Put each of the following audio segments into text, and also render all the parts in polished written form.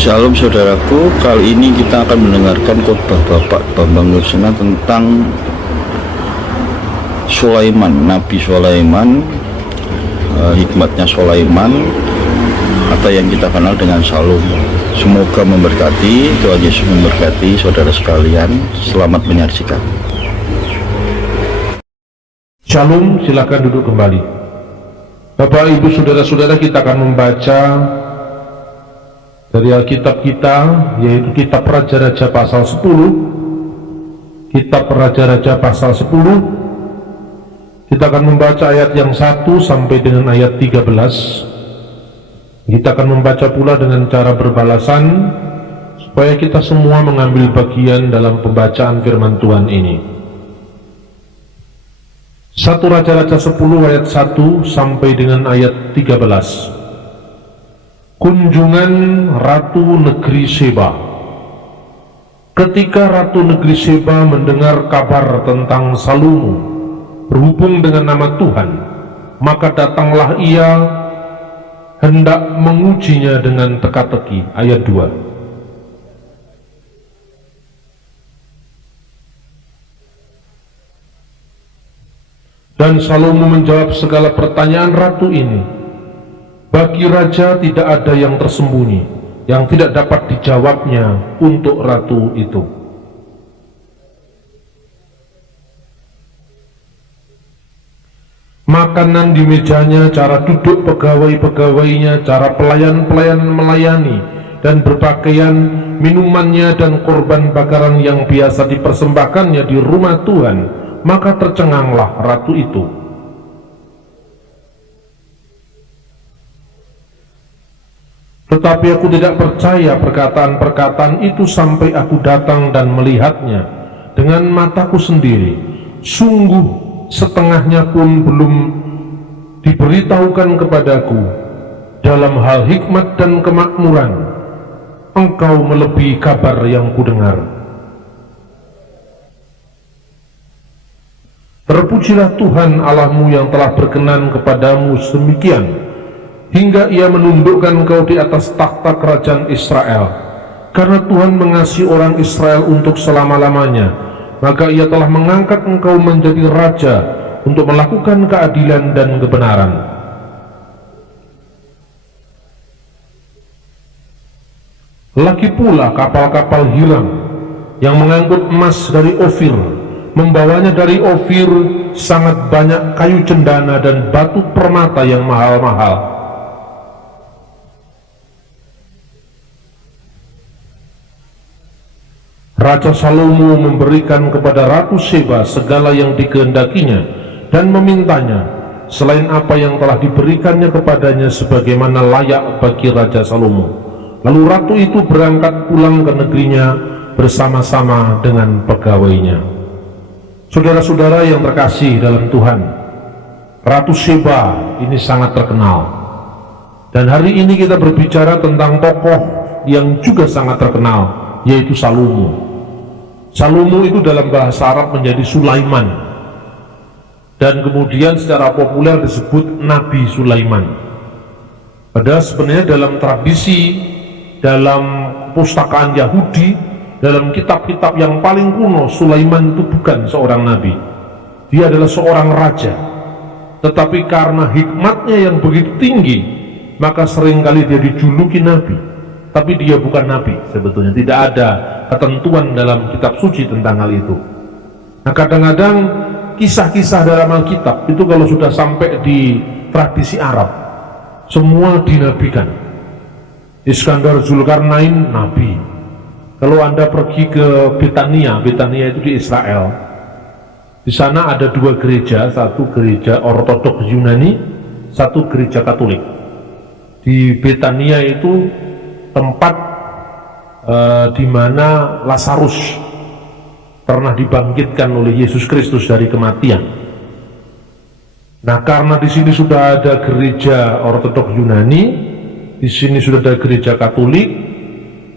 Shalom saudaraku, kali ini kita akan mendengarkan khotbah Bapak Bambang Nursena tentang Sulaiman, Nabi Sulaiman, hikmatnya Sulaiman, atau yang kita kenal dengan Salomo. Semoga memberkati, Tuhan Yesus memberkati saudara sekalian. Selamat menyaksikan. Shalom, silakan duduk kembali. Bapak, Ibu, saudara-saudara, kita akan membaca dari Alkitab kita, yaitu Kitab Raja-Raja pasal 10. Kitab Raja-Raja pasal 10. Kita akan membaca ayat yang 1 sampai dengan ayat 13. Kita akan membaca pula dengan cara berbalasan, supaya kita semua mengambil bagian dalam pembacaan firman Tuhan ini. 1 Raja-Raja 10 ayat 1 sampai dengan ayat 13. Kunjungan Ratu Negeri Seba. Ketika Ratu Negeri Seba mendengar kabar tentang Salomo berhubung dengan nama Tuhan, maka datanglah ia hendak mengujinya dengan teka-teki. Ayat 2. Dan Salomo menjawab segala pertanyaan ratu ini. Bagi raja tidak ada yang tersembunyi, yang tidak dapat dijawabnya untuk ratu itu. Makanan di mejanya, cara duduk pegawai-pegawainya, cara pelayan-pelayan melayani, dan berpakaian, minumannya dan korban bakaran yang biasa dipersembahkannya di rumah Tuhan, maka tercenganglah ratu itu. Tetapi aku tidak percaya perkataan-perkataan itu sampai aku datang dan melihatnya dengan mataku sendiri. Sungguh setengahnya pun belum diberitahukan kepadaku. Dalam hal hikmat dan kemakmuran, engkau melebihi kabar yang kudengar. Terpujilah Tuhan Allahmu yang telah berkenan kepadamu semikian, hingga ia menundukkan engkau di atas takhta kerajaan Israel. Karena Tuhan mengasihi orang Israel untuk selama-lamanya, maka ia telah mengangkat engkau menjadi raja untuk melakukan keadilan dan kebenaran. Lagi pula kapal-kapal Hiram yang mengangkut emas dari Ofir, membawanya dari Ofir sangat banyak kayu cendana dan batu permata yang mahal-mahal. Raja Salomo memberikan kepada Ratu Seba segala yang dikehendakinya dan memintanya, selain apa yang telah diberikannya kepadanya sebagaimana layak bagi Raja Salomo. Lalu ratu itu berangkat pulang ke negerinya bersama-sama dengan pegawainya. Saudara-saudara yang terkasih dalam Tuhan, Ratu Seba ini sangat terkenal. Dan hari ini kita berbicara tentang tokoh yang juga sangat terkenal, yaitu Salomo. Salomo itu dalam bahasa Arab menjadi Sulaiman, dan kemudian secara populer disebut Nabi Sulaiman. Padahal sebenarnya dalam tradisi, dalam pustakaan Yahudi, dalam kitab-kitab yang paling kuno, Sulaiman itu bukan seorang nabi. Dia adalah seorang raja. Tetapi karena hikmatnya yang begitu tinggi, maka seringkali dia dijuluki nabi. Tapi dia bukan nabi sebetulnya, tidak ada ketentuan dalam kitab suci tentang hal itu. Nah, kadang-kadang kisah-kisah dalam Alkitab itu kalau sudah sampai di tradisi Arab, semua dinabikan. Iskandar Zulkarnain nabi. Kalau Anda pergi ke Betania, Betania itu di Israel, di sana ada dua gereja, satu gereja Ortodoks Yunani, satu gereja Katolik. Di Betania itu tempat di mana Lazarus pernah dibangkitkan oleh Yesus Kristus dari kematian. Nah, karena di sini sudah ada gereja Ortodoks Yunani, di sini sudah ada gereja Katolik.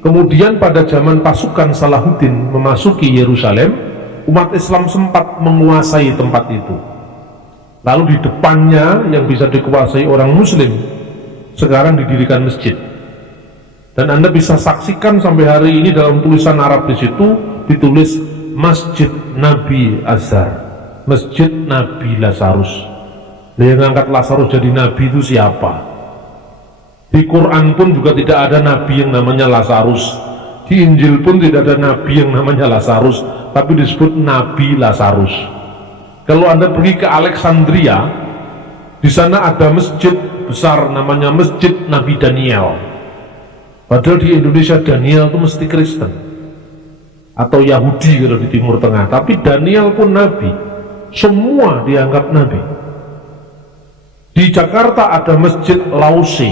Kemudian pada zaman pasukan Salahuddin memasuki Yerusalem, umat Islam sempat menguasai tempat itu. Lalu di depannya yang bisa dikuasai orang Muslim, sekarang didirikan masjid. Dan Anda bisa saksikan sampai hari ini dalam tulisan Arab di situ ditulis Masjid Nabi Azhar, Masjid Nabi Lazarus. Yang ngangkat Lazarus jadi nabi itu siapa? Di Quran pun juga tidak ada nabi yang namanya Lazarus. Di Injil pun tidak ada nabi yang namanya Lazarus, tapi disebut Nabi Lazarus. Kalau Anda pergi ke Alexandria, di sana ada masjid besar namanya Masjid Nabi Daniel. Padahal di Indonesia Daniel itu mesti Kristen atau Yahudi kalau di Timur Tengah, tapi Daniel pun nabi, semua dianggap nabi. Di Jakarta ada Masjid Lause,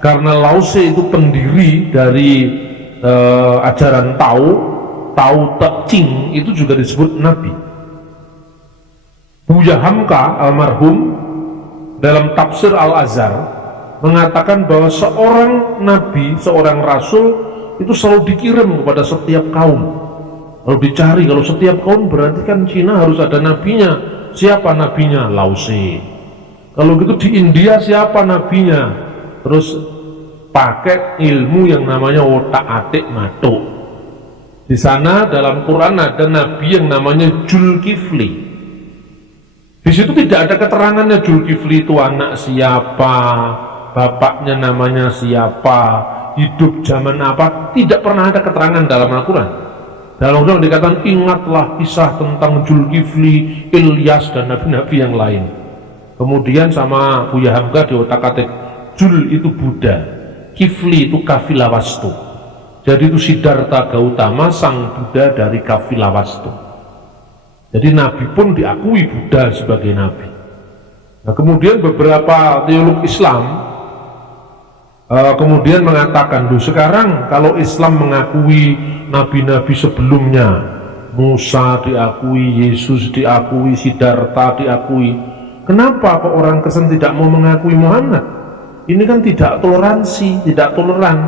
karena Lause itu pendiri dari ajaran Tao Te Ching, itu juga disebut nabi. Buya Hamka almarhum dalam tafsir Al-Azhar mengatakan bahwa seorang nabi, seorang rasul itu selalu dikirim kepada setiap kaum. Lalu dicari, kalau setiap kaum berarti kan Cina harus ada nabinya. Siapa nabinya? Lause. Kalau gitu di India siapa nabinya? Terus pakai ilmu yang namanya otak-atik matuk. Di sana dalam Quran ada nabi yang namanya Zulkifli. Di situ tidak ada keterangannya Zulkifli itu anak siapa, bapaknya namanya siapa, hidup zaman apa, tidak pernah ada keterangan dalam Al-Quran. Dalam Al-Quran dikatakan ingatlah kisah tentang Zulkifli, Ilyas dan nabi-nabi yang lain. Kemudian sama Buya Hamka di otak-atik, Jul itu Buddha, Kifli itu Kafilawastu. Jadi itu Siddhartha Gautama sang Buddha dari Kafilawastu. Jadi nabi pun diakui Buddha sebagai nabi. Nah, kemudian beberapa teolog Islam kemudian mengatakan, sekarang kalau Islam mengakui nabi-nabi sebelumnya, Musa diakui, Yesus diakui, Siddhartha diakui, kenapa kok orang Kristen tidak mau mengakui Muhammad? Ini kan tidak toleransi, tidak toleran.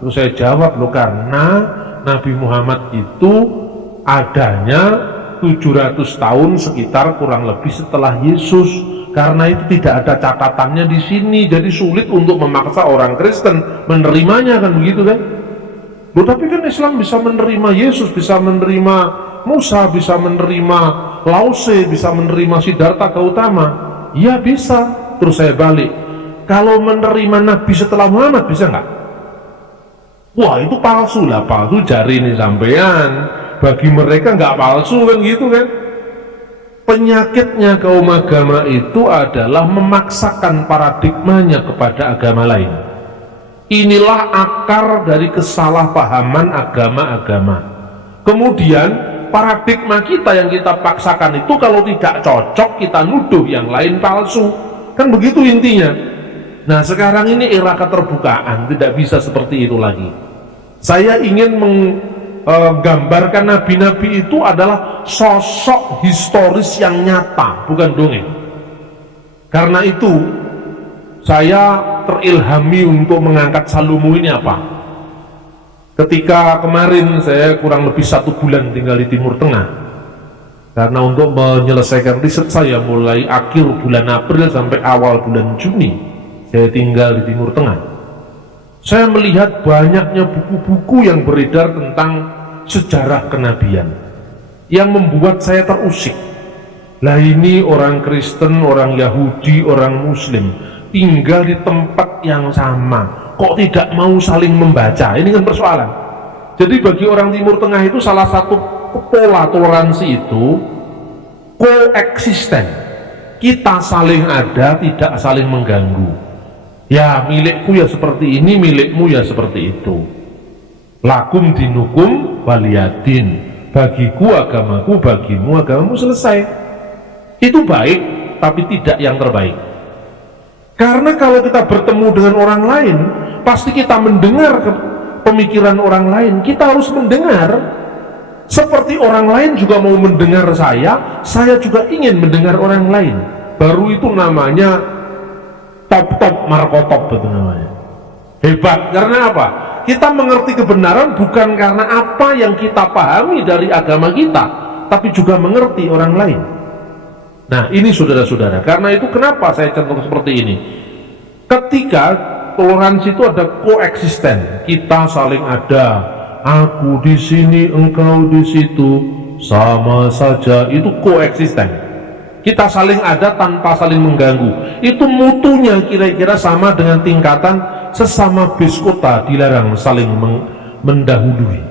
Terus saya jawab, karena Nabi Muhammad itu adanya 700 tahun sekitar kurang lebih setelah Yesus. Karena itu tidak ada catatannya di sini, jadi sulit untuk memaksa orang Kristen menerimanya, kan begitu kan? Tapi kan Islam bisa menerima Yesus, bisa menerima Musa, bisa menerima Lause, bisa menerima Siddhartha Gautama. Iya bisa. Terus saya balik, kalau menerima Nabi setelah Muhammad bisa nggak? Wah itu palsu lah, palsu jari ini sampean. Bagi mereka nggak palsu kan gitu kan? Penyakitnya kaum agama itu adalah memaksakan paradigmanya kepada agama lain. Inilah akar dari kesalahpahaman agama-agama. Kemudian paradigma kita yang kita paksakan itu kalau tidak cocok kita nuduh yang lain palsu. Kan begitu intinya. Nah sekarang ini era keterbukaan, tidak bisa seperti itu lagi. Saya ingin menggambarkan nabi-nabi itu adalah sosok historis yang nyata, bukan dongeng. Karena itu saya terilhami untuk mengangkat Salomo ini apa? Ketika kemarin saya kurang lebih 1 bulan tinggal di Timur Tengah, karena untuk menyelesaikan riset saya mulai akhir bulan April sampai awal bulan Juni saya tinggal di Timur Tengah, saya melihat banyaknya buku-buku yang beredar tentang sejarah kenabian yang membuat saya terusik. Lah ini orang Kristen, orang Yahudi, orang Muslim tinggal di tempat yang sama, kok tidak mau saling membaca? Ini kan persoalan. Jadi bagi orang Timur Tengah itu salah satu pola toleransi itu koeksisten. Kita saling ada, tidak saling mengganggu. Ya milikku ya seperti ini, milikmu ya seperti itu. Lakum dinukum waliyadin. Bagiku agamaku, bagimu agamamu, selesai. Itu baik, tapi tidak yang terbaik. Karena kalau kita bertemu dengan orang lain, pasti kita mendengar pemikiran orang lain. Kita harus mendengar seperti orang lain juga mau mendengar saya juga ingin mendengar orang lain. Baru itu namanya top markotop, itu namanya hebat. Karena apa? Kita mengerti kebenaran bukan karena apa yang kita pahami dari agama kita, tapi juga mengerti orang lain. Nah ini saudara-saudara, karena itu kenapa saya cenderung seperti ini. Ketika toleransi itu ada koeksisten. Kita saling ada, aku di sini, engkau di situ, sama saja, itu koeksisten. Kita saling ada tanpa saling mengganggu. Itu mutunya kira-kira sama dengan tingkatan sesama bis kota dilarang saling mendahului.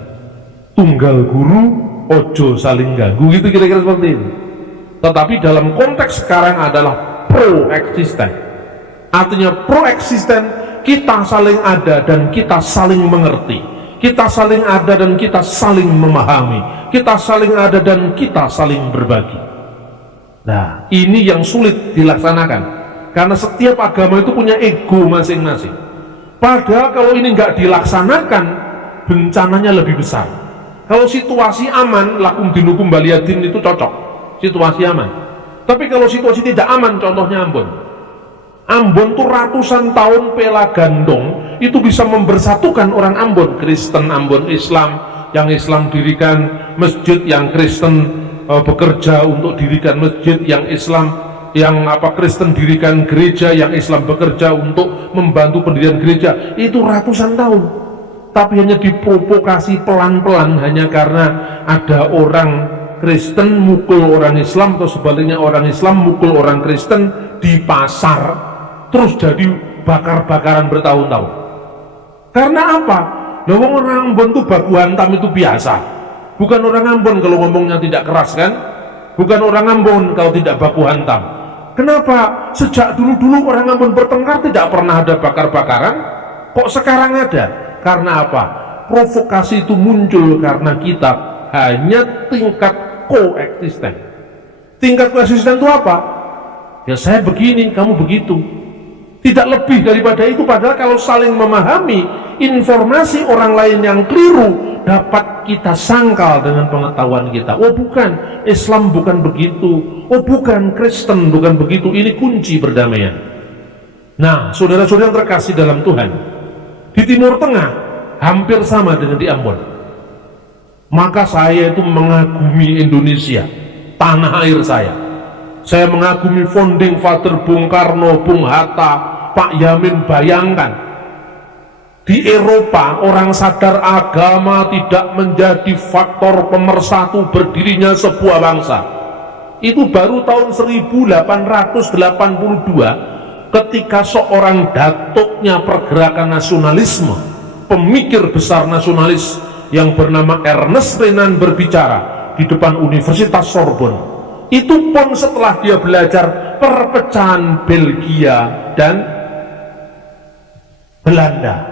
Tunggal guru, ojo saling ganggu, gitu kira-kira seperti itu. Tetapi dalam konteks sekarang adalah pro-eksisten. Artinya pro-eksisten, kita saling ada dan kita saling mengerti. Kita saling ada dan kita saling memahami. Kita saling ada dan kita saling berbagi. Nah, ini yang sulit dilaksanakan. Karena setiap agama itu punya ego masing-masing. Padahal kalau ini nggak dilaksanakan, bencananya lebih besar. Kalau situasi aman, lakum dinukum baliyadin itu cocok. Situasi aman. Tapi kalau situasi tidak aman, contohnya Ambon. Ambon tuh ratusan tahun pela gandong, itu bisa membersatukan orang Ambon. Kristen Ambon Islam, yang Islam dirikan masjid, yang Kristen bekerja untuk dirikan masjid, yang Islam, yang Kristen dirikan gereja, yang Islam bekerja untuk membantu pendirian gereja. Itu ratusan tahun. Tapi hanya diprovokasi pelan-pelan hanya karena ada orang Kristen mukul orang Islam, atau sebaliknya orang Islam mukul orang Kristen di pasar, terus jadi bakar-bakaran bertahun-tahun. Karena apa? Orang Ambon itu baku hantam itu biasa. Bukan orang Ambon kalau ngomongnya tidak keras, kan? Bukan orang Ambon kalau tidak baku hantam. Kenapa? Sejak dulu-dulu orang Ambon bertengkar tidak pernah ada bakar-bakaran. Kok sekarang ada? Karena apa? Provokasi itu muncul karena kita hanya tingkat koeksisten. Tingkat koeksisten itu apa? Ya saya begini, kamu begitu. Tidak lebih daripada itu. Padahal kalau saling memahami informasi orang lain yang keliru, dapat kita sangkal dengan pengetahuan kita. Oh bukan, Islam bukan begitu. Oh bukan, Kristen bukan begitu. Ini kunci perdamaian. Nah, saudara-saudara yang terkasih dalam Tuhan, di Timur Tengah hampir sama dengan di Ambon. Maka saya itu mengagumi Indonesia, tanah air saya. Saya mengagumi founding father Bung Karno, Bung Hatta, Pak Yamin. Bayangkan, di Eropa orang sadar agama tidak menjadi faktor pemersatu berdirinya sebuah bangsa. Itu baru tahun 1882 ketika seorang datuknya pergerakan nasionalisme, pemikir besar nasionalis yang bernama Ernest Renan berbicara di depan Universitas Sorbonne. Itu pun setelah dia belajar perpecahan Belgia dan Belanda,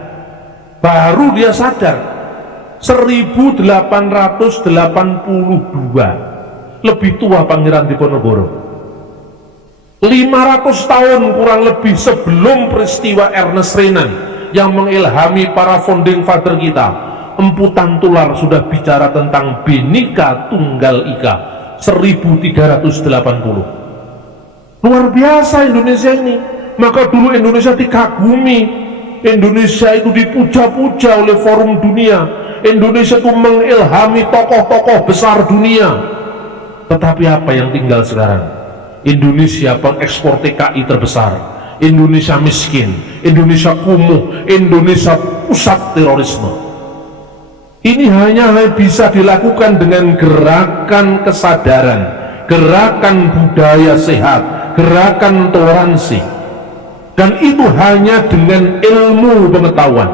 baru dia sadar. 1882, lebih tua Pangeran Diponegoro. 500 tahun kurang lebih sebelum peristiwa Ernest Renan yang mengilhami para founding father kita, emputan tular sudah bicara tentang Bhinneka Tunggal Ika. 1380. Luar biasa Indonesia ini. Maka dulu Indonesia dikagumi, Indonesia itu dipuja-puja oleh forum dunia, Indonesia itu mengilhami tokoh-tokoh besar dunia. Tetapi apa yang tinggal sekarang? Indonesia pengekspor TKI terbesar, Indonesia miskin, Indonesia kumuh, Indonesia pusat terorisme. Ini hanya bisa dilakukan dengan gerakan kesadaran, gerakan budaya sehat, gerakan toleransi, dan itu hanya dengan ilmu pengetahuan.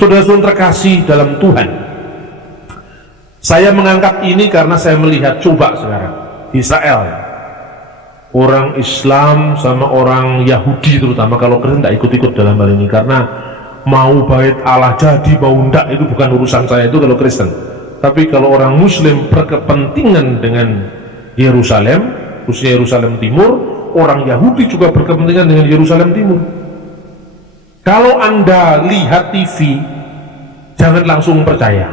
Saudara-saudara terkasih dalam Tuhan, saya mengangkat ini karena saya melihat, coba sekarang Israel, orang Islam sama orang Yahudi terutama, kalau Kristen tidak ikut-ikut dalam hal ini, karena mau bait Allah jadi mau ndak itu bukan urusan saya, itu kalau Kristen. Tapi kalau orang Muslim berkepentingan dengan Yerusalem, khususnya Yerusalem Timur, orang Yahudi juga berkepentingan dengan Yerusalem Timur. Kalau Anda lihat TV, jangan langsung percaya,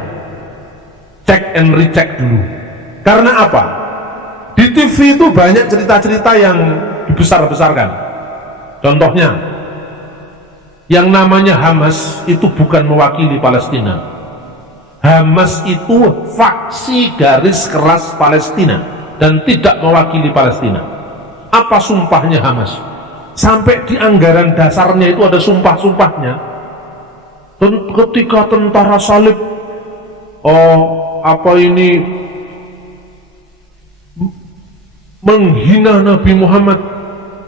cek and recheck dulu. Karena apa? Di TV itu banyak cerita-cerita yang dibesar-besarkan. Contohnya, yang namanya Hamas itu bukan mewakili Palestina. Hamas itu faksi garis keras Palestina dan tidak mewakili Palestina. Apa sumpahnya Hamas? Sampai di anggaran dasarnya itu ada sumpah-sumpahnya. Ketika tentara salib menghina Nabi Muhammad,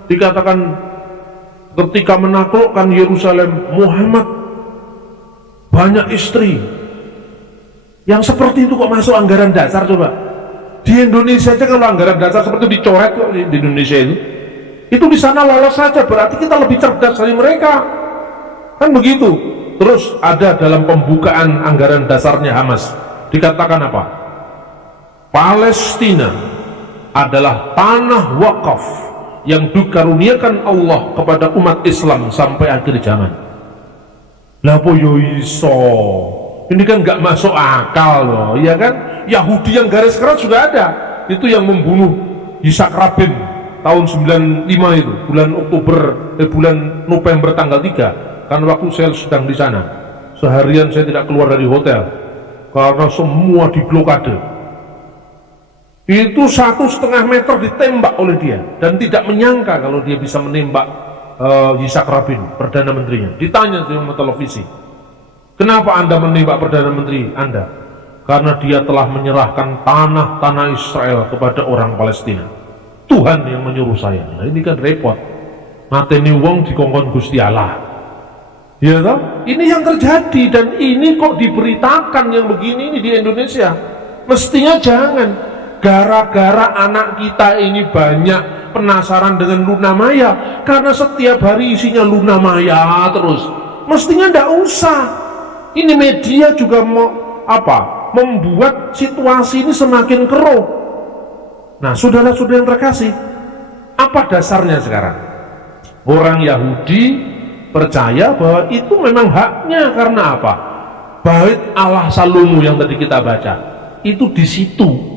dikatakan ketika menaklukkan Yerusalem, Muhammad banyak istri. Yang seperti itu kok masuk anggaran dasar coba? Di Indonesia aja kalau anggaran dasar seperti itu dicoret kok di Indonesia itu di sana lolos saja, berarti kita lebih cerdas dari mereka, kan begitu. Terus ada dalam pembukaan anggaran dasarnya Hamas dikatakan apa? Palestina adalah tanah wakaf yang dikaruniakan Allah kepada umat Islam sampai akhir zaman. Lah po yo iso, ini kan nggak masuk akal loh, ya kan? Yahudi yang garis keras sudah ada, itu yang membunuh Yitzhak Rabin tahun 95 itu, bulan November tanggal 3. Karena waktu saya sedang di sana, seharian saya tidak keluar dari hotel karena semua diblokade. Itu 1,5 meter ditembak oleh dia dan tidak menyangka kalau dia bisa menembak Yitzhak Rabin, Perdana Menterinya. Ditanya sama televisi, kenapa Anda menembak Perdana Menteri Anda? Karena dia telah menyerahkan tanah Israel kepada orang Palestina. Tuhan yang menyuruh saya. Nah, ini kan repot. Mateni wong dikongkon Gusti Allah. Ya toh? Ini yang terjadi dan ini kok diberitakan yang begini ini di Indonesia. Mestinya jangan. Gara-gara anak kita ini banyak penasaran dengan Luna Maya, karena setiap hari isinya Luna Maya terus. Mestinya ndak usah. Ini media juga membuat situasi ini semakin keruh. Nah, saudara-saudara yang terkasih, apa dasarnya sekarang? Orang Yahudi percaya bahwa itu memang haknya, karena apa? Bait Allah Salomo yang tadi kita baca, itu di situ.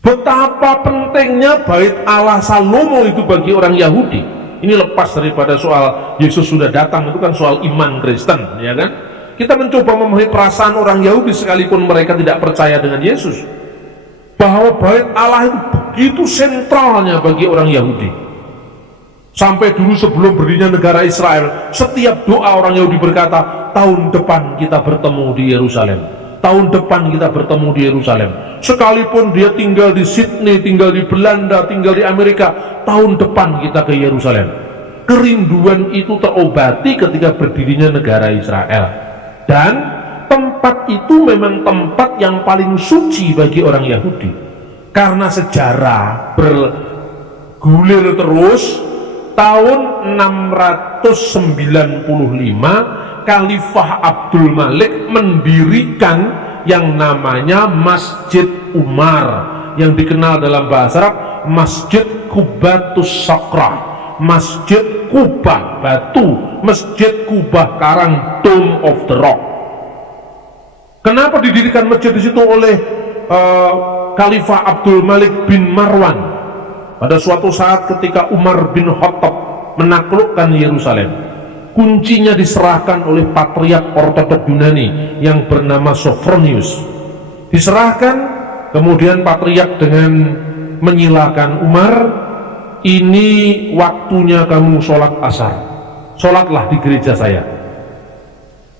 Betapa pentingnya bait Allah Salomo itu bagi orang Yahudi. Ini lepas daripada soal Yesus sudah datang, itu kan soal iman Kristen, ya kan? Kita mencoba memahami perasaan orang Yahudi sekalipun mereka tidak percaya dengan Yesus, bahwa bait Allah itu begitu sentralnya bagi orang Yahudi. Sampai dulu sebelum berdirinya negara Israel, setiap doa orang Yahudi berkata, tahun depan kita bertemu di Yerusalem, tahun depan kita bertemu di Yerusalem. Sekalipun dia tinggal di Sydney, tinggal di Belanda, tinggal di Amerika, tahun depan kita ke Yerusalem. Kerinduan itu terobati ketika berdirinya negara Israel. Dan tempat itu memang tempat yang paling suci bagi orang Yahudi, karena sejarah bergulir terus. Tahun 695 Khalifah Abdul Malik mendirikan yang namanya Masjid Umar, yang dikenal dalam bahasa Arab Masjid Qubatus Sakrah, Masjid Kubah batu, Masjid Kubah karang, Dome of the Rock. Kenapa didirikan masjid di situ oleh Khalifah Abdul Malik bin Marwan? Pada suatu saat ketika Umar bin Khattab menaklukkan Yerusalem, kuncinya diserahkan oleh patriark Ortodok Yunani yang bernama Sophronius. Diserahkan, kemudian patriark dengan menyilakan Umar, ini waktunya kamu sholat asar, sholatlah di gereja saya.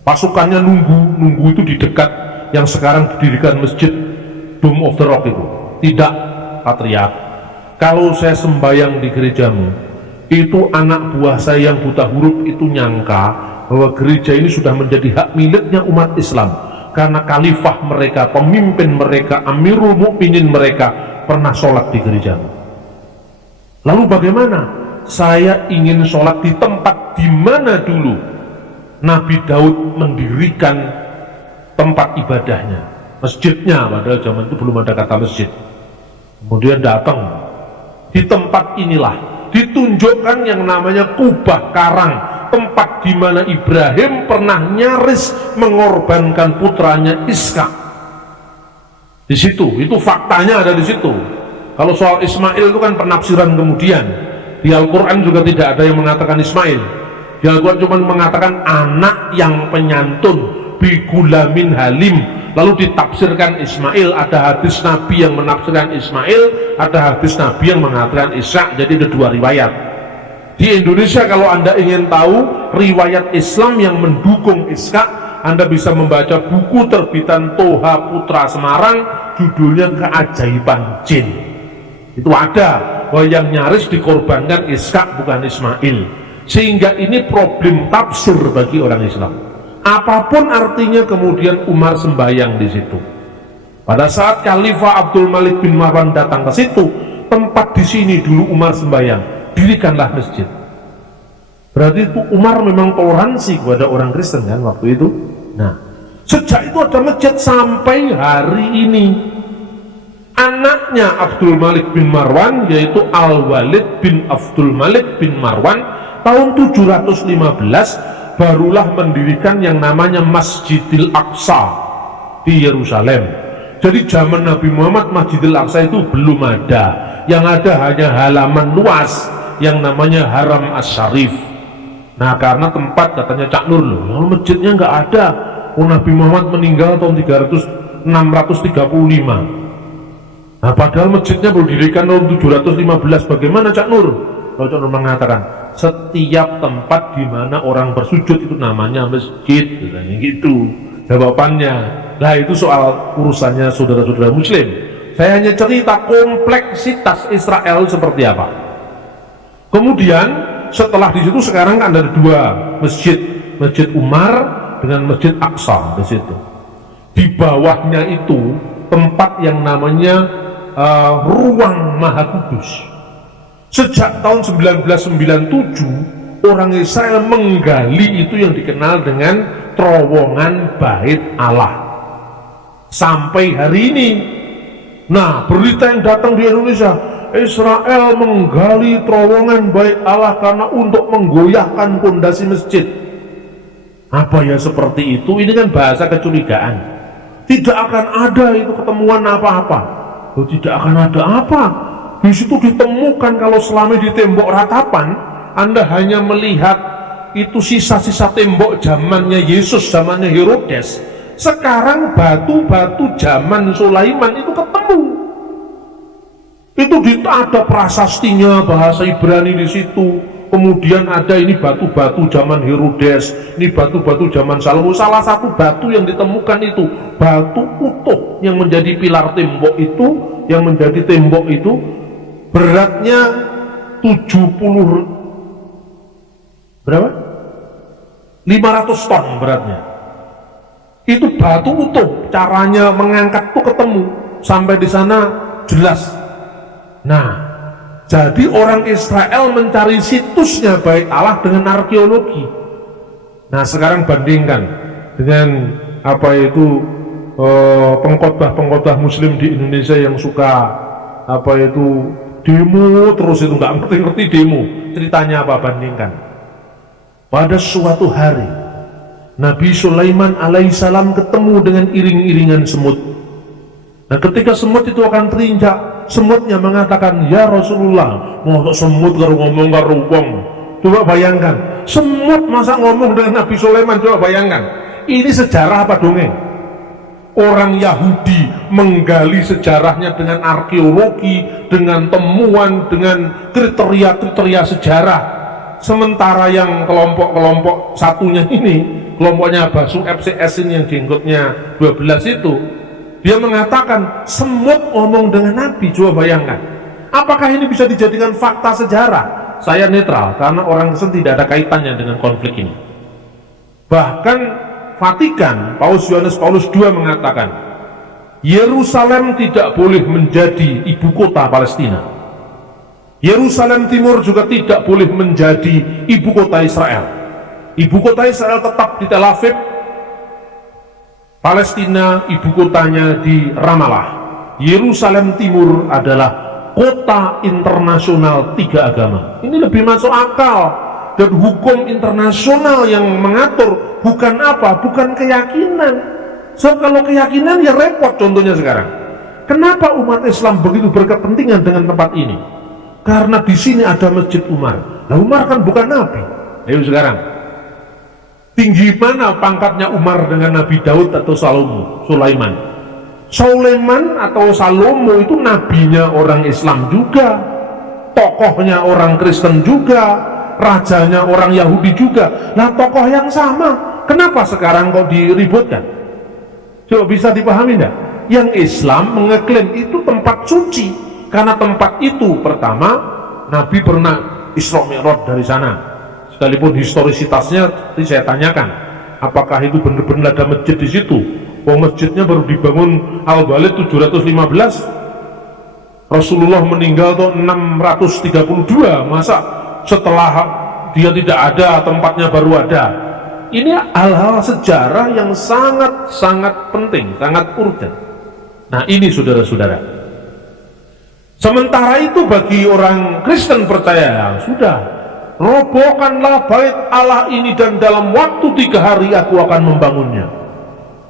Pasukannya nunggu itu di dekat yang sekarang didirikan masjid Dome of the Rock itu. Tidak, patriark, kalau saya sembahyang di gerejamu, itu anak buah saya yang buta huruf itu nyangka bahwa gereja ini sudah menjadi hak miliknya umat Islam, karena khalifah mereka, pemimpin mereka, Amirul Mukminin mereka pernah sholat di gerejamu. Lalu bagaimana? Saya ingin sholat di tempat di mana dulu Nabi Daud mendirikan tempat ibadahnya, masjidnya, padahal zaman itu belum ada kata masjid. Kemudian datang di tempat inilah ditunjukkan yang namanya Kubah Karang, tempat di mana Ibrahim pernah nyaris mengorbankan putranya Ishak. Di situ, itu faktanya ada di situ. Kalau soal Ismail itu kan penafsiran kemudian. Di Al-Quran juga tidak ada yang mengatakan Ismail. Di Al-Quran cuma mengatakan anak yang penyantun, bigulamin halim. Lalu ditafsirkan Ismail, ada hadis Nabi yang menafsirkan Ismail, ada hadis Nabi yang mengatakan Ishak, jadi ada dua riwayat. Di Indonesia kalau Anda ingin tahu riwayat Islam yang mendukung Iskak, Anda bisa membaca buku terbitan Toha Putra Semarang, judulnya Keajaiban Jin. Itu ada bahwa yang nyaris dikorbankan Iskak bukan Ismail. Sehingga ini problem tafsir bagi orang Islam. Apapun artinya kemudian Umar sembahyang di situ. Pada saat Khalifah Abdul Malik bin Marwan datang ke situ, tempat di sini dulu Umar sembahyang, dirikanlah masjid. Berarti itu Umar memang toleransi kepada orang Kristen kan waktu itu. Nah, sejak itu ada masjid sampai hari ini. Anaknya Abdul Malik bin Marwan, yaitu Al-Walid bin Abdul Malik bin Marwan, tahun 715 barulah mendirikan yang namanya Masjidil Aqsa di Yerusalem. Jadi zaman Nabi Muhammad Masjidil Aqsa itu belum ada. Yang ada hanya halaman luas yang namanya Haram Asy-Syarif. Nah, karena tempat katanya Cak Nur loh, masjidnya nggak ada. Nabi Muhammad meninggal tahun 635. Nah, padahal masjidnya baru didirikan tahun 715. Bagaimana Cak Nur? Kalau Cak Nur mengatakan, setiap tempat di mana orang bersujud itu namanya masjid, gitu. Jawabannya, nah itu soal urusannya saudara-saudara Muslim. Saya hanya cerita kompleksitas Israel seperti apa. Kemudian setelah di situ sekarang kan ada dua masjid, Masjid Umar dengan Masjid Aqsa di situ. Di bawahnya itu tempat yang namanya Ruang Maha Kudus. Sejak tahun 1997 orang Israel menggali itu yang dikenal dengan terowongan Bait Allah sampai hari ini. Nah, berita yang datang di Indonesia, Israel menggali terowongan Bait Allah karena untuk menggoyahkan pondasi masjid. Apa ya seperti itu? Ini kan bahasa kecurigaan. Tidak akan ada itu ketemuan apa-apa. Tidak akan ada apa? Di situ ditemukan kalau selama di tembok ratapan, Anda hanya melihat itu sisa-sisa tembok zamannya Yesus, zamannya Herodes. Sekarang batu-batu zaman Sulaiman itu ketemu. Itu ada prasastinya bahasa Ibrani di situ. Kemudian ada ini batu-batu zaman Herodes, ini batu-batu zaman Salomo. Salah satu batu yang ditemukan itu batu utuh yang menjadi pilar tembok itu, yang menjadi tembok itu beratnya 70 berapa? 500 ton beratnya. Itu batu utuh, caranya mengangkat tuh ketemu sampai di sana jelas. Nah, jadi orang Israel mencari situsnya Bait Allah dengan arkeologi. Nah, sekarang bandingkan dengan apa itu pengkhotbah Muslim di Indonesia yang suka apa itu demo terus, itu nggak ngerti-ngerti demo. Ceritanya apa? Bandingkan. Pada suatu hari Nabi Sulaiman alaihissalam ketemu dengan iring-iringan semut. Nah, ketika semut itu akan terinjak, semutnya mengatakan, "Ya Rasulullah, mau semut karo ngomong karo wong." Coba bayangkan, semut masa ngomong dengan Nabi Sulaiman. Coba bayangkan, ini sejarah apa dongeng? Orang Yahudi menggali sejarahnya dengan arkeologi, dengan temuan, dengan kriteria-kriteria sejarah. Sementara yang kelompok-kelompok satunya ini, kelompoknya Basu FCS ini yang jenggotnya 12 itu, dia mengatakan semut ngomong dengan Nabi. Coba bayangkan, apakah ini bisa dijadikan fakta sejarah? Saya netral karena orang Kristen tidak ada kaitannya dengan konflik ini. Bahkan Vatikan, Paus Yohanes Paulus II mengatakan Yerusalem tidak boleh menjadi ibu kota Palestina. Yerusalem Timur juga tidak boleh menjadi ibu kota Israel. Ibu kota Israel tetap di Tel Aviv, Palestina ibu kotanya di Ramallah. Yerusalem Timur adalah kota internasional tiga agama. Ini lebih masuk akal. Dan hukum internasional yang mengatur bukan apa? Bukan keyakinan. So, kalau keyakinan ya repot. Contohnya sekarang, kenapa umat Islam begitu berkepentingan dengan tempat ini? Karena di sini ada Masjid Umar. Nah, Umar kan bukan Nabi. Ayo sekarang, tinggi mana pangkatnya Umar dengan Nabi Daud atau Sulaiman? Sulaiman atau Salomo itu nabinya orang Islam juga, tokohnya orang Kristen juga. rajanya orang Yahudi juga. Nah, tokoh yang sama, kenapa sekarang kok diributkan? Coba bisa dipahami enggak? Yang Islam mengeklaim itu tempat suci, karena tempat itu pertama Nabi pernah Isra Mi'raj dari sana. Sekalipun historisitasnya saya tanyakan, apakah itu benar-benar ada masjid di situ? Oh, masjidnya baru dibangun Al-Balid 715, Rasulullah meninggal tuh 632, masa setelah dia tidak ada tempatnya baru ada? Ini hal-hal sejarah yang sangat penting, sangat urgent. Nah, ini saudara-saudara. Sementara itu bagi orang Kristen percaya, sudah, robohkanlah bait Allah ini dan dalam waktu 3 hari aku akan membangunnya.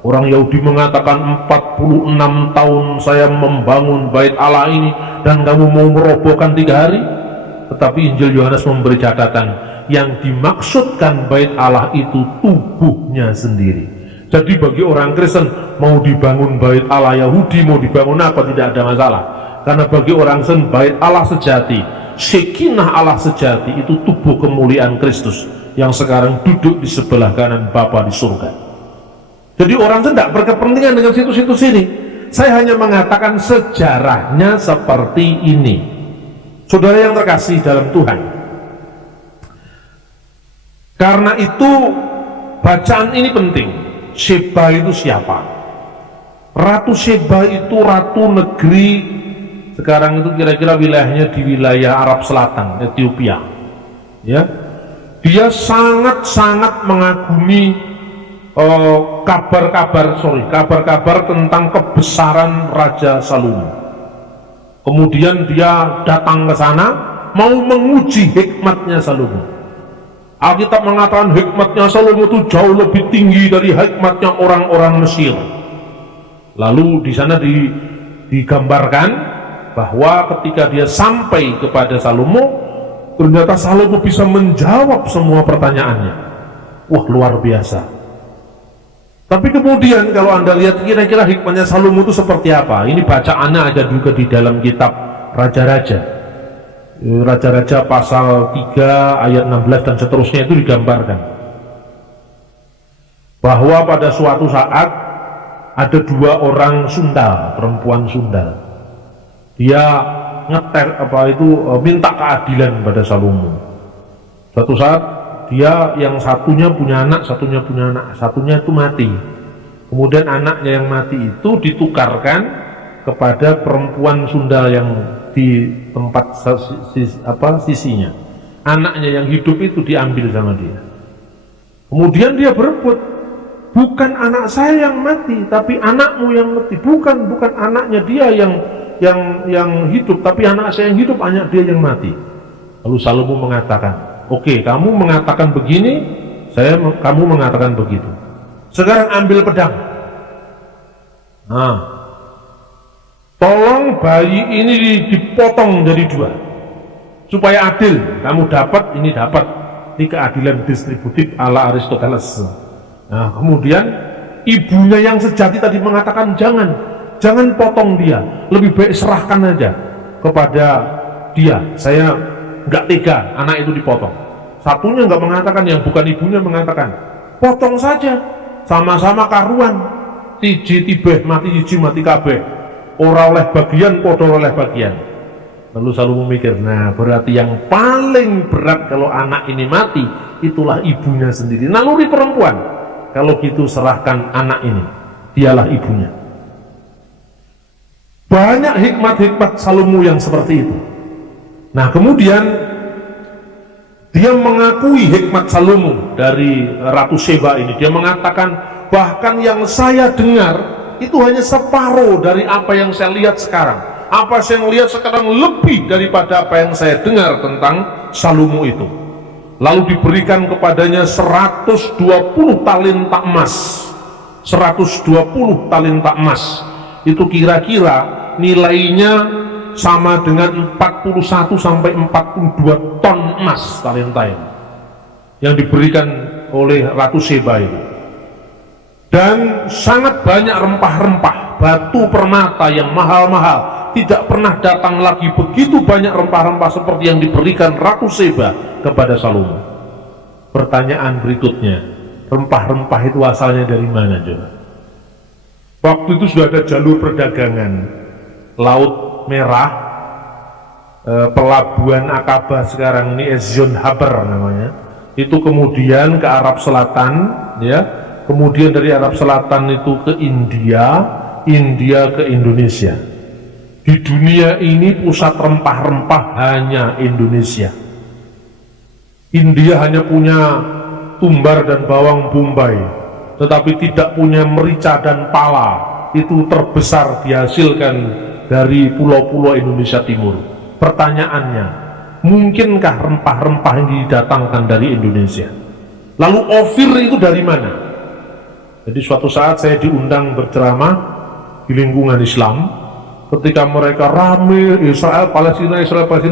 Orang Yahudi mengatakan 46 tahun saya membangun bait Allah ini dan kamu mau merobohkan 3 hari? Tetapi Injil Yohanes memberi catatan, yang dimaksudkan bait Allah itu tubuhnya sendiri. Jadi bagi orang Kristen, mau dibangun bait Allah Yahudi, mau dibangun apa, tidak ada masalah. Karena bagi orang Kristen, bait Allah sejati, Shekinah Allah sejati, itu tubuh kemuliaan Kristus yang sekarang duduk di sebelah kanan Bapa di surga. Jadi orang Kristen tidak berkepentingan dengan situs-situs ini. Saya hanya mengatakan sejarahnya seperti ini. Saudara yang terkasih dalam Tuhan, karena itu bacaan ini penting. Sheba itu siapa? Ratu Sheba itu ratu negeri, sekarang itu kira-kira wilayahnya di wilayah Arab Selatan, Ethiopia. Ya, dia sangat mengagumi kabar-kabar tentang kebesaran Raja Salomo. Kemudian dia datang ke sana mau menguji hikmatnya Salomo. Alkitab mengatakan hikmatnya Salomo itu jauh lebih tinggi dari hikmatnya orang-orang Mesir. Lalu di sana digambarkan bahwa ketika dia sampai kepada Salomo, ternyata Salomo bisa menjawab semua pertanyaannya. Wah, luar biasa. Tapi kemudian kalau Anda lihat kira-kira hikmatnya Salomo itu seperti apa? Ini bacaannya ada juga di dalam kitab Raja-Raja. Raja-Raja pasal 3 ayat 16 dan seterusnya itu digambarkan bahwa pada suatu saat ada 2 orang sundal, perempuan sundal. Dia minta keadilan pada Salomo. Suatu saat dia yang satunya punya anak, satunya itu mati. Kemudian anaknya yang mati itu ditukarkan kepada perempuan sundal yang di tempat sisinya. Anaknya yang hidup itu diambil sama dia. Kemudian dia berebut, bukan anak saya yang mati, tapi anakmu yang mati. Bukan anaknya dia yang hidup, tapi anak saya yang hidup, anak dia yang mati. Lalu Salomo mengatakan, oke, kamu mengatakan begini, kamu mengatakan begitu. Sekarang ambil pedang. Nah, tolong bayi ini dipotong jadi 2 supaya adil. Kamu dapat, ini dapat. Ini keadilan distributif ala Aristoteles. Nah, kemudian ibunya yang sejati tadi mengatakan jangan potong dia, lebih baik serahkan aja kepada dia. Saya nggak tega anak itu dipotong. Satunya nggak mengatakan, yang bukan ibunya mengatakan potong saja, sama-sama karuan, tiji tibeh mati, tiji mati kabeh, ora oleh bagian, podo oleh bagian. Lalu Salomo mikir, nah berarti yang paling berat kalau anak ini mati itulah ibunya sendiri. Naluri perempuan, kalau gitu serahkan anak ini, dialah ibunya. Banyak hikmat-hikmat Salomo yang seperti itu. Nah, kemudian dia mengakui hikmat Salomo dari Ratu Sheba ini. Dia mengatakan, bahkan yang saya dengar itu hanya separuh dari apa yang saya lihat sekarang. Apa yang saya lihat sekarang lebih daripada apa yang saya dengar tentang Salomo itu. Lalu diberikan kepadanya 120 talenta emas. 120 talenta emas. Itu kira-kira nilainya sama dengan 41 sampai 42 ton emas talenta yang diberikan oleh Ratu Sheba itu. Dan sangat banyak rempah-rempah, batu permata yang mahal-mahal, tidak pernah datang lagi begitu banyak rempah-rempah seperti yang diberikan Ratu Seba kepada Salomo. Pertanyaan berikutnya, rempah-rempah itu asalnya dari mana coba? Waktu itu sudah ada jalur perdagangan, Laut Merah, pelabuhan Akabah sekarang ini Ezion Haber namanya, itu kemudian ke Arab Selatan, ya, kemudian dari Arab Selatan itu ke India, India ke Indonesia. Di dunia ini pusat rempah-rempah hanya Indonesia. India hanya punya tumbar dan bawang bombay, tetapi tidak punya merica dan pala. Itu terbesar dihasilkan dari pulau-pulau Indonesia Timur. Pertanyaannya, mungkinkah rempah-rempah yang didatangkan dari Indonesia? Lalu Ofir itu dari mana? Jadi suatu saat saya diundang berceramah di lingkungan Islam. Ketika mereka rame Israel Palestina,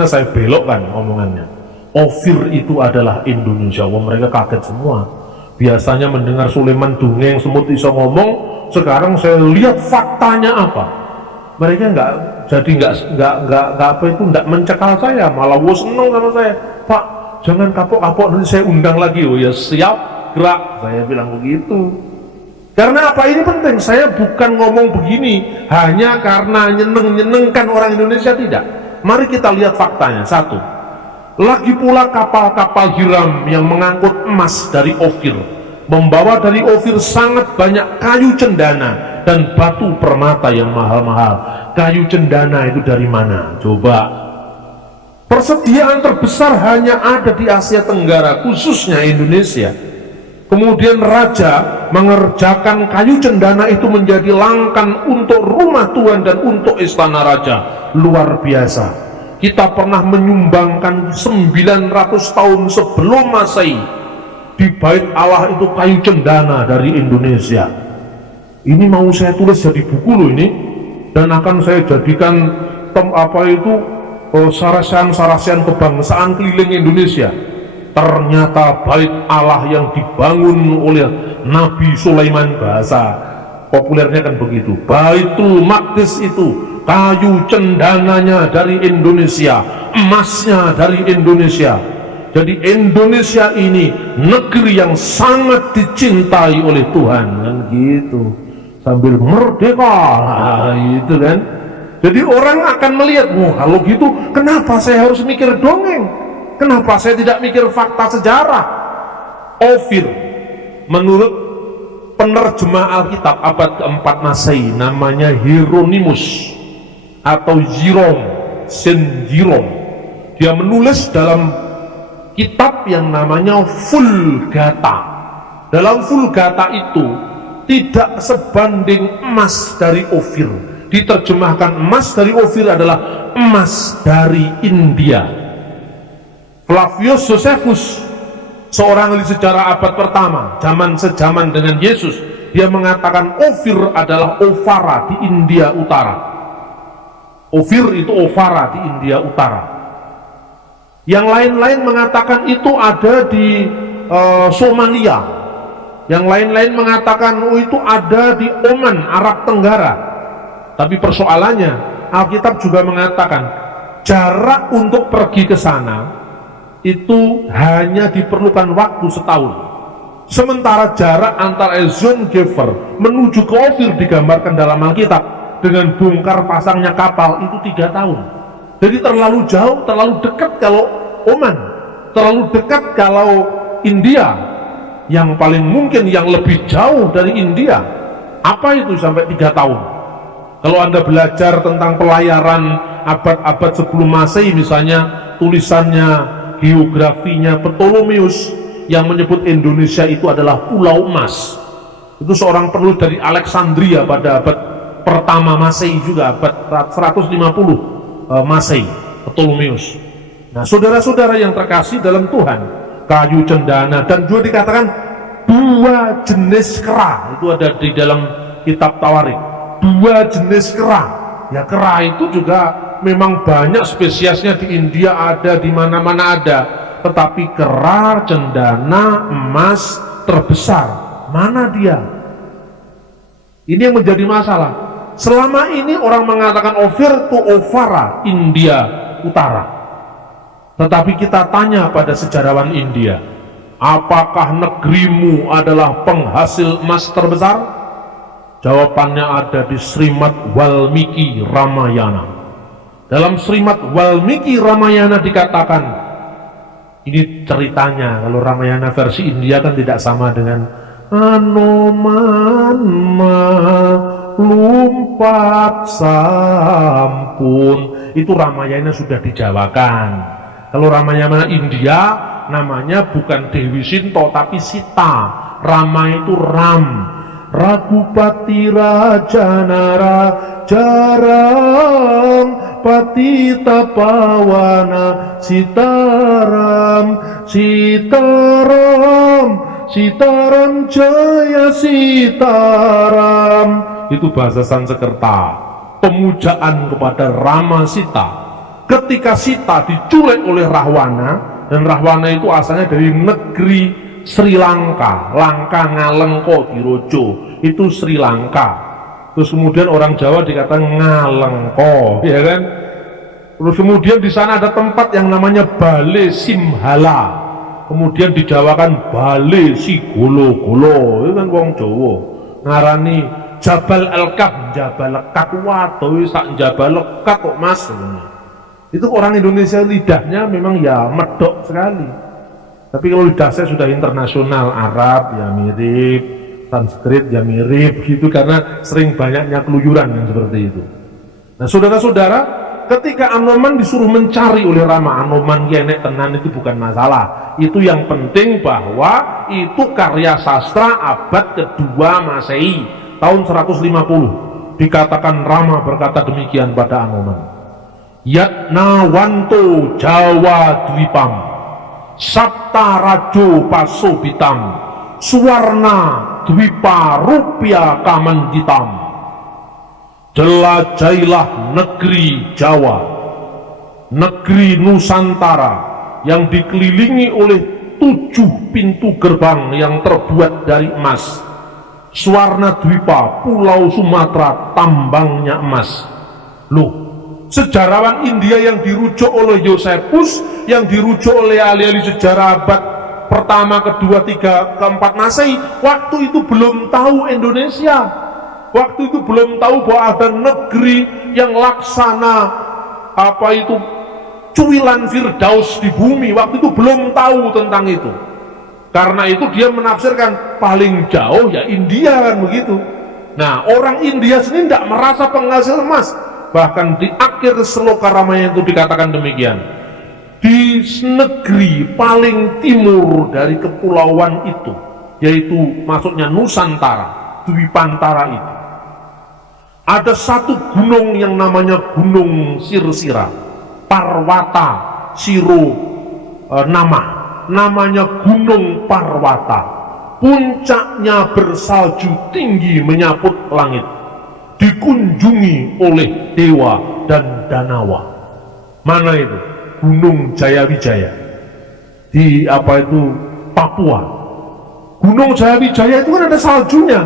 saya belokkan omongannya. Ofir itu adalah Indonesia. Wah, mereka kaget semua. Biasanya mendengar Sulaiman dongeng semut iso ngomong, sekarang saya lihat faktanya apa. Mereka nggak mencekal saya, malah seneng sama saya. Pak, jangan kapok-kapok, nanti saya undang lagi. Oh ya siap, gerak, saya bilang begitu. Karena apa ini penting? Saya bukan ngomong begini hanya karena nyenengkan orang Indonesia, tidak. Mari kita lihat faktanya. Satu, lagi pula kapal-kapal Hiram yang mengangkut emas dari Ofir, membawa dari Ofir sangat banyak kayu cendana dan batu permata yang mahal-mahal. Kayu cendana itu dari mana? Coba. Persediaan terbesar hanya ada di Asia Tenggara, khususnya Indonesia. Kemudian raja mengerjakan kayu cendana itu menjadi langkan untuk rumah Tuhan dan untuk istana raja. Luar biasa. Kita pernah menyumbangkan 900 tahun sebelum Masehi di Bait Allah itu kayu cendana dari Indonesia. Ini mau saya tulis jadi buku loh ini, dan akan saya jadikan sarasian kebangsaan keliling Indonesia. Ternyata Bait Allah yang dibangun oleh Nabi Sulaiman, bahasa populernya kan begitu, Baitul Maqdis itu kayu cendananya dari Indonesia, emasnya dari Indonesia. Jadi Indonesia ini negeri yang sangat dicintai oleh Tuhan, kan gitu, sambil merdeka, itu kan. Jadi orang akan melihat, wah kalau gitu kenapa saya harus mikir dongeng? Kenapa saya tidak mikir fakta sejarah? Ofir, menurut penerjemah Alkitab abad keempat Masehi, namanya Hieronymus atau Saint Jerome. Dia menulis dalam kitab yang namanya Vulgata. Dalam Vulgata itu tidak sebanding emas dari Ofir. Diterjemahkan emas dari Ofir adalah emas dari India. Flavius Josephus, seorang ahli sejarah abad pertama, sejaman dengan Yesus, dia mengatakan Ofir adalah Ofara di India Utara. Ofir itu Ofara di India Utara. Yang lain-lain mengatakan itu ada di Somalia. Yang lain-lain mengatakan itu ada di Oman, Arab Tenggara. Tapi persoalannya, Alkitab juga mengatakan jarak untuk pergi ke sana itu hanya diperlukan waktu setahun. Sementara jarak antara Ezion Geber menuju ke Ofir digambarkan dalam Alkitab dengan bongkar pasangnya kapal itu 3 tahun. Jadi terlalu jauh, terlalu dekat kalau Oman, terlalu dekat kalau India. Yang paling mungkin yang lebih jauh dari India, apa itu sampai 3 tahun? Kalau Anda belajar tentang pelayaran abad-abad sebelum Masehi, misalnya tulisannya, geografinya Ptolemeus yang menyebut Indonesia itu adalah Pulau Emas. Itu seorang penulis dari Alexandria pada abad pertama Masehi juga, abad 150 Masehi, Ptolemeus. Nah, saudara-saudara yang terkasih dalam Tuhan, kayu cendana, dan juga dikatakan 2 jenis kera, itu ada di dalam kitab Tawarik. 2 jenis kera. Ya, kera itu juga memang banyak spesiesnya, di India ada, di mana-mana ada. Tetapi kera cendana emas terbesar, mana dia? Ini yang menjadi masalah. Selama ini orang mengatakan Ofir to Ovara, India Utara. Tetapi kita tanya pada sejarawan India, apakah negerimu adalah penghasil emas terbesar? Jawabannya ada di Srimad Walmiki Ramayana. Dalam Srimad Walmiki Ramayana dikatakan, ini ceritanya, kalau Ramayana versi India kan tidak sama dengan Anoman lumpat sampun, itu Ramayana sudah dijawakan. Kalau Ramayana India namanya bukan Dewi Sinto tapi Sita. Rama itu Ram. Ragupati Rajanara Jaram Patita Pawana Sitaram Sitaram Sitaram Jaya Sitaram. Itu bahasa Sanskerta, pemujaan kepada Rama Sita. Ketika Sita diculik oleh Rahwana, dan Rahwana itu asalnya dari negeri Sri Lanka, Langka Ngalengko Dirojo, itu Sri Lanka. Terus kemudian orang Jawa dikatakan Ngalengko, ya kan? Terus kemudian di sana ada tempat yang namanya Bale Simhala, kemudian dijawakan Bale Sigolo-golo, itu kan wong Jawa ngarani Jabal Al-Kab, Jabal Lekak, waduh sak Jabal Lekak kok mas. Itu orang Indonesia lidahnya memang ya medok sekali. Tapi kalau lidah saya sudah internasional, Arab ya mirip, Sanskrit ya mirip gitu, karena sering banyaknya keluyuran yang seperti itu. Nah saudara-saudara, ketika Anoman disuruh mencari oleh Rama, Anoman yenek tenan itu bukan masalah. Itu yang penting bahwa itu karya sastra abad kedua Masehi, tahun 150. Dikatakan Rama berkata demikian pada Anoman. Yatnawanto Jawa Dwipam Sapta Rajo Pasobitam Suwarna Dwipa Rupya Kamanditam. Jelajahilah negeri Jawa, negeri Nusantara yang dikelilingi oleh 7 pintu gerbang yang terbuat dari emas. Suwarna Dwipa, Pulau Sumatera, tambangnya emas. Loh, sejarawan India yang dirujuk oleh Josephus, yang dirujuk oleh ahli-ahli sejarah abad pertama, kedua, tiga, keempat Masehi, waktu itu belum tahu Indonesia. Waktu itu belum tahu bahwa ada negeri yang laksana apa itu cuwilan Firdaus di bumi. Waktu itu belum tahu tentang itu. Karena itu dia menafsirkan paling jauh ya India, kan begitu. Nah, orang India sendiri tidak merasa penghasil emas. Bahkan di akhir Sloka Ramayana itu dikatakan demikian. Di negeri paling timur dari kepulauan itu, yaitu maksudnya Nusantara, Dwipantara itu, ada satu gunung yang namanya Gunung Sirsira, Parwata Siro namanya Gunung Parwata. Puncaknya bersalju tinggi menyaput langit, dikunjungi oleh dewa dan danawa. Mana itu? Gunung Jayawijaya di apa itu Papua. Gunung Jayawijaya itu kan ada saljunya.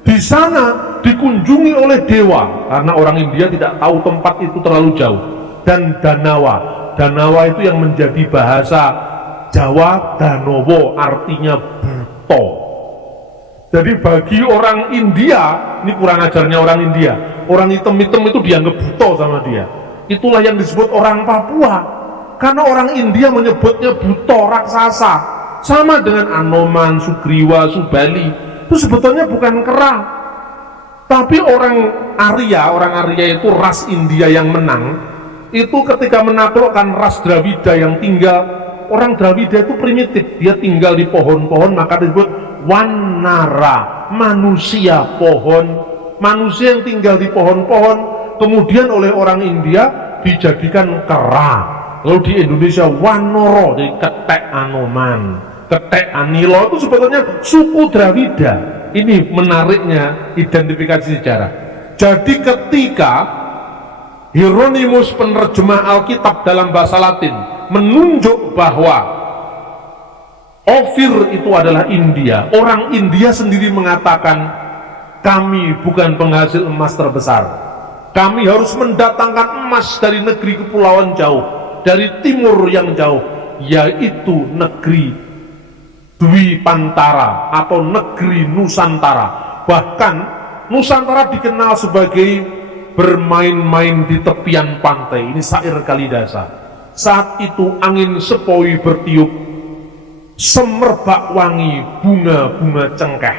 Di sana dikunjungi oleh dewa, karena orang India tidak tahu tempat itu terlalu jauh, dan danawa. Danawa itu yang menjadi bahasa Jawa Danowo, artinya buto. Jadi bagi orang India, ini kurang ajarnya orang India, orang hitam-hitam itu dianggap buto sama dia. Itulah yang disebut orang Papua, karena orang India menyebutnya buto, raksasa. Sama dengan Anoman, Sugriwa, Subali, itu sebetulnya bukan kera. Tapi orang Arya itu ras India yang menang, itu ketika menaklukkan ras Dravida yang tinggal. Orang Dravida itu primitif, dia tinggal di pohon-pohon, maka disebut Wanara, manusia pohon. Manusia yang tinggal di pohon-pohon, kemudian oleh orang India dijadikan kera. Lalu di Indonesia Wanoro, jadi ketek Anoman, ketek Anilo, itu sebetulnya suku Dravida. Ini menariknya identifikasi sejarah. Jadi ketika Hieronymus penerjemah Alkitab dalam bahasa Latin menunjuk bahwa Ofir itu adalah India, orang India sendiri mengatakan Kami bukan penghasil emas terbesar. Kami harus mendatangkan emas dari negeri kepulauan jauh, dari timur yang jauh, yaitu negeri Dwi Pantara atau negeri Nusantara. Bahkan Nusantara dikenal sebagai bermain-main di tepian pantai. Ini syair Kalidasa. Saat itu angin sepoi bertiup, semerbak wangi bunga-bunga cengkeh,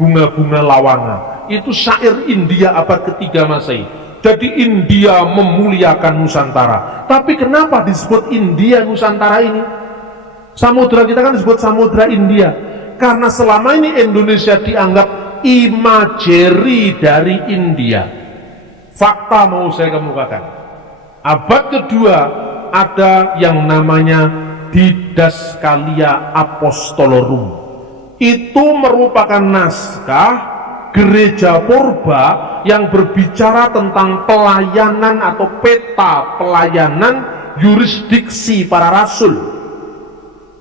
bunga-bunga lawanga. Itu syair India abad ketiga Masehi. Jadi India memuliakan Nusantara. Tapi kenapa disebut India Nusantara ini? Samudra kita kan disebut Samudra India. Karena selama ini Indonesia dianggap imajeri dari India. Fakta mau saya kemukakan. Abad kedua ada yang namanya Didascalia Apostolorum. Itu merupakan naskah gereja purba yang berbicara tentang pelayanan atau peta pelayanan yurisdiksi para rasul.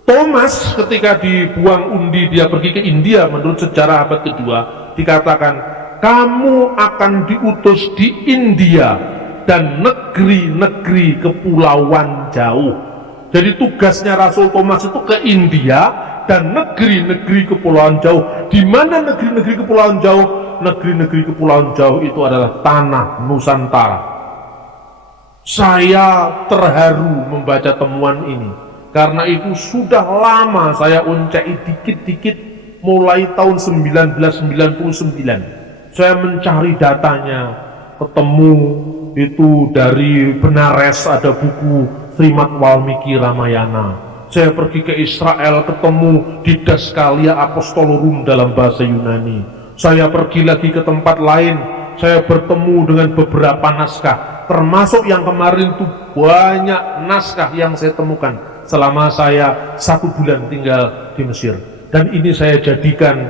Thomas ketika dibuang undi dia pergi ke India, menurut sejarah abad kedua dikatakan, kamu akan diutus di India dan negeri-negeri kepulauan jauh. Jadi tugasnya Rasul Thomas itu ke India dan negeri-negeri kepulauan jauh. Di mana negeri-negeri kepulauan jauh? Negeri-negeri kepulauan jauh itu adalah tanah Nusantara. Saya terharu membaca temuan ini. Karena itu sudah lama saya uncai dikit-dikit mulai tahun 1999. Saya mencari datanya, ketemu itu dari Benares ada buku Srimad Walmiki Ramayana. Saya pergi ke Israel, ketemu Didascalia Apostolorum dalam bahasa Yunani. Saya pergi lagi ke tempat lain, saya bertemu dengan beberapa naskah, termasuk yang kemarin itu banyak naskah yang saya temukan selama saya 1 bulan tinggal di Mesir. Dan ini saya jadikan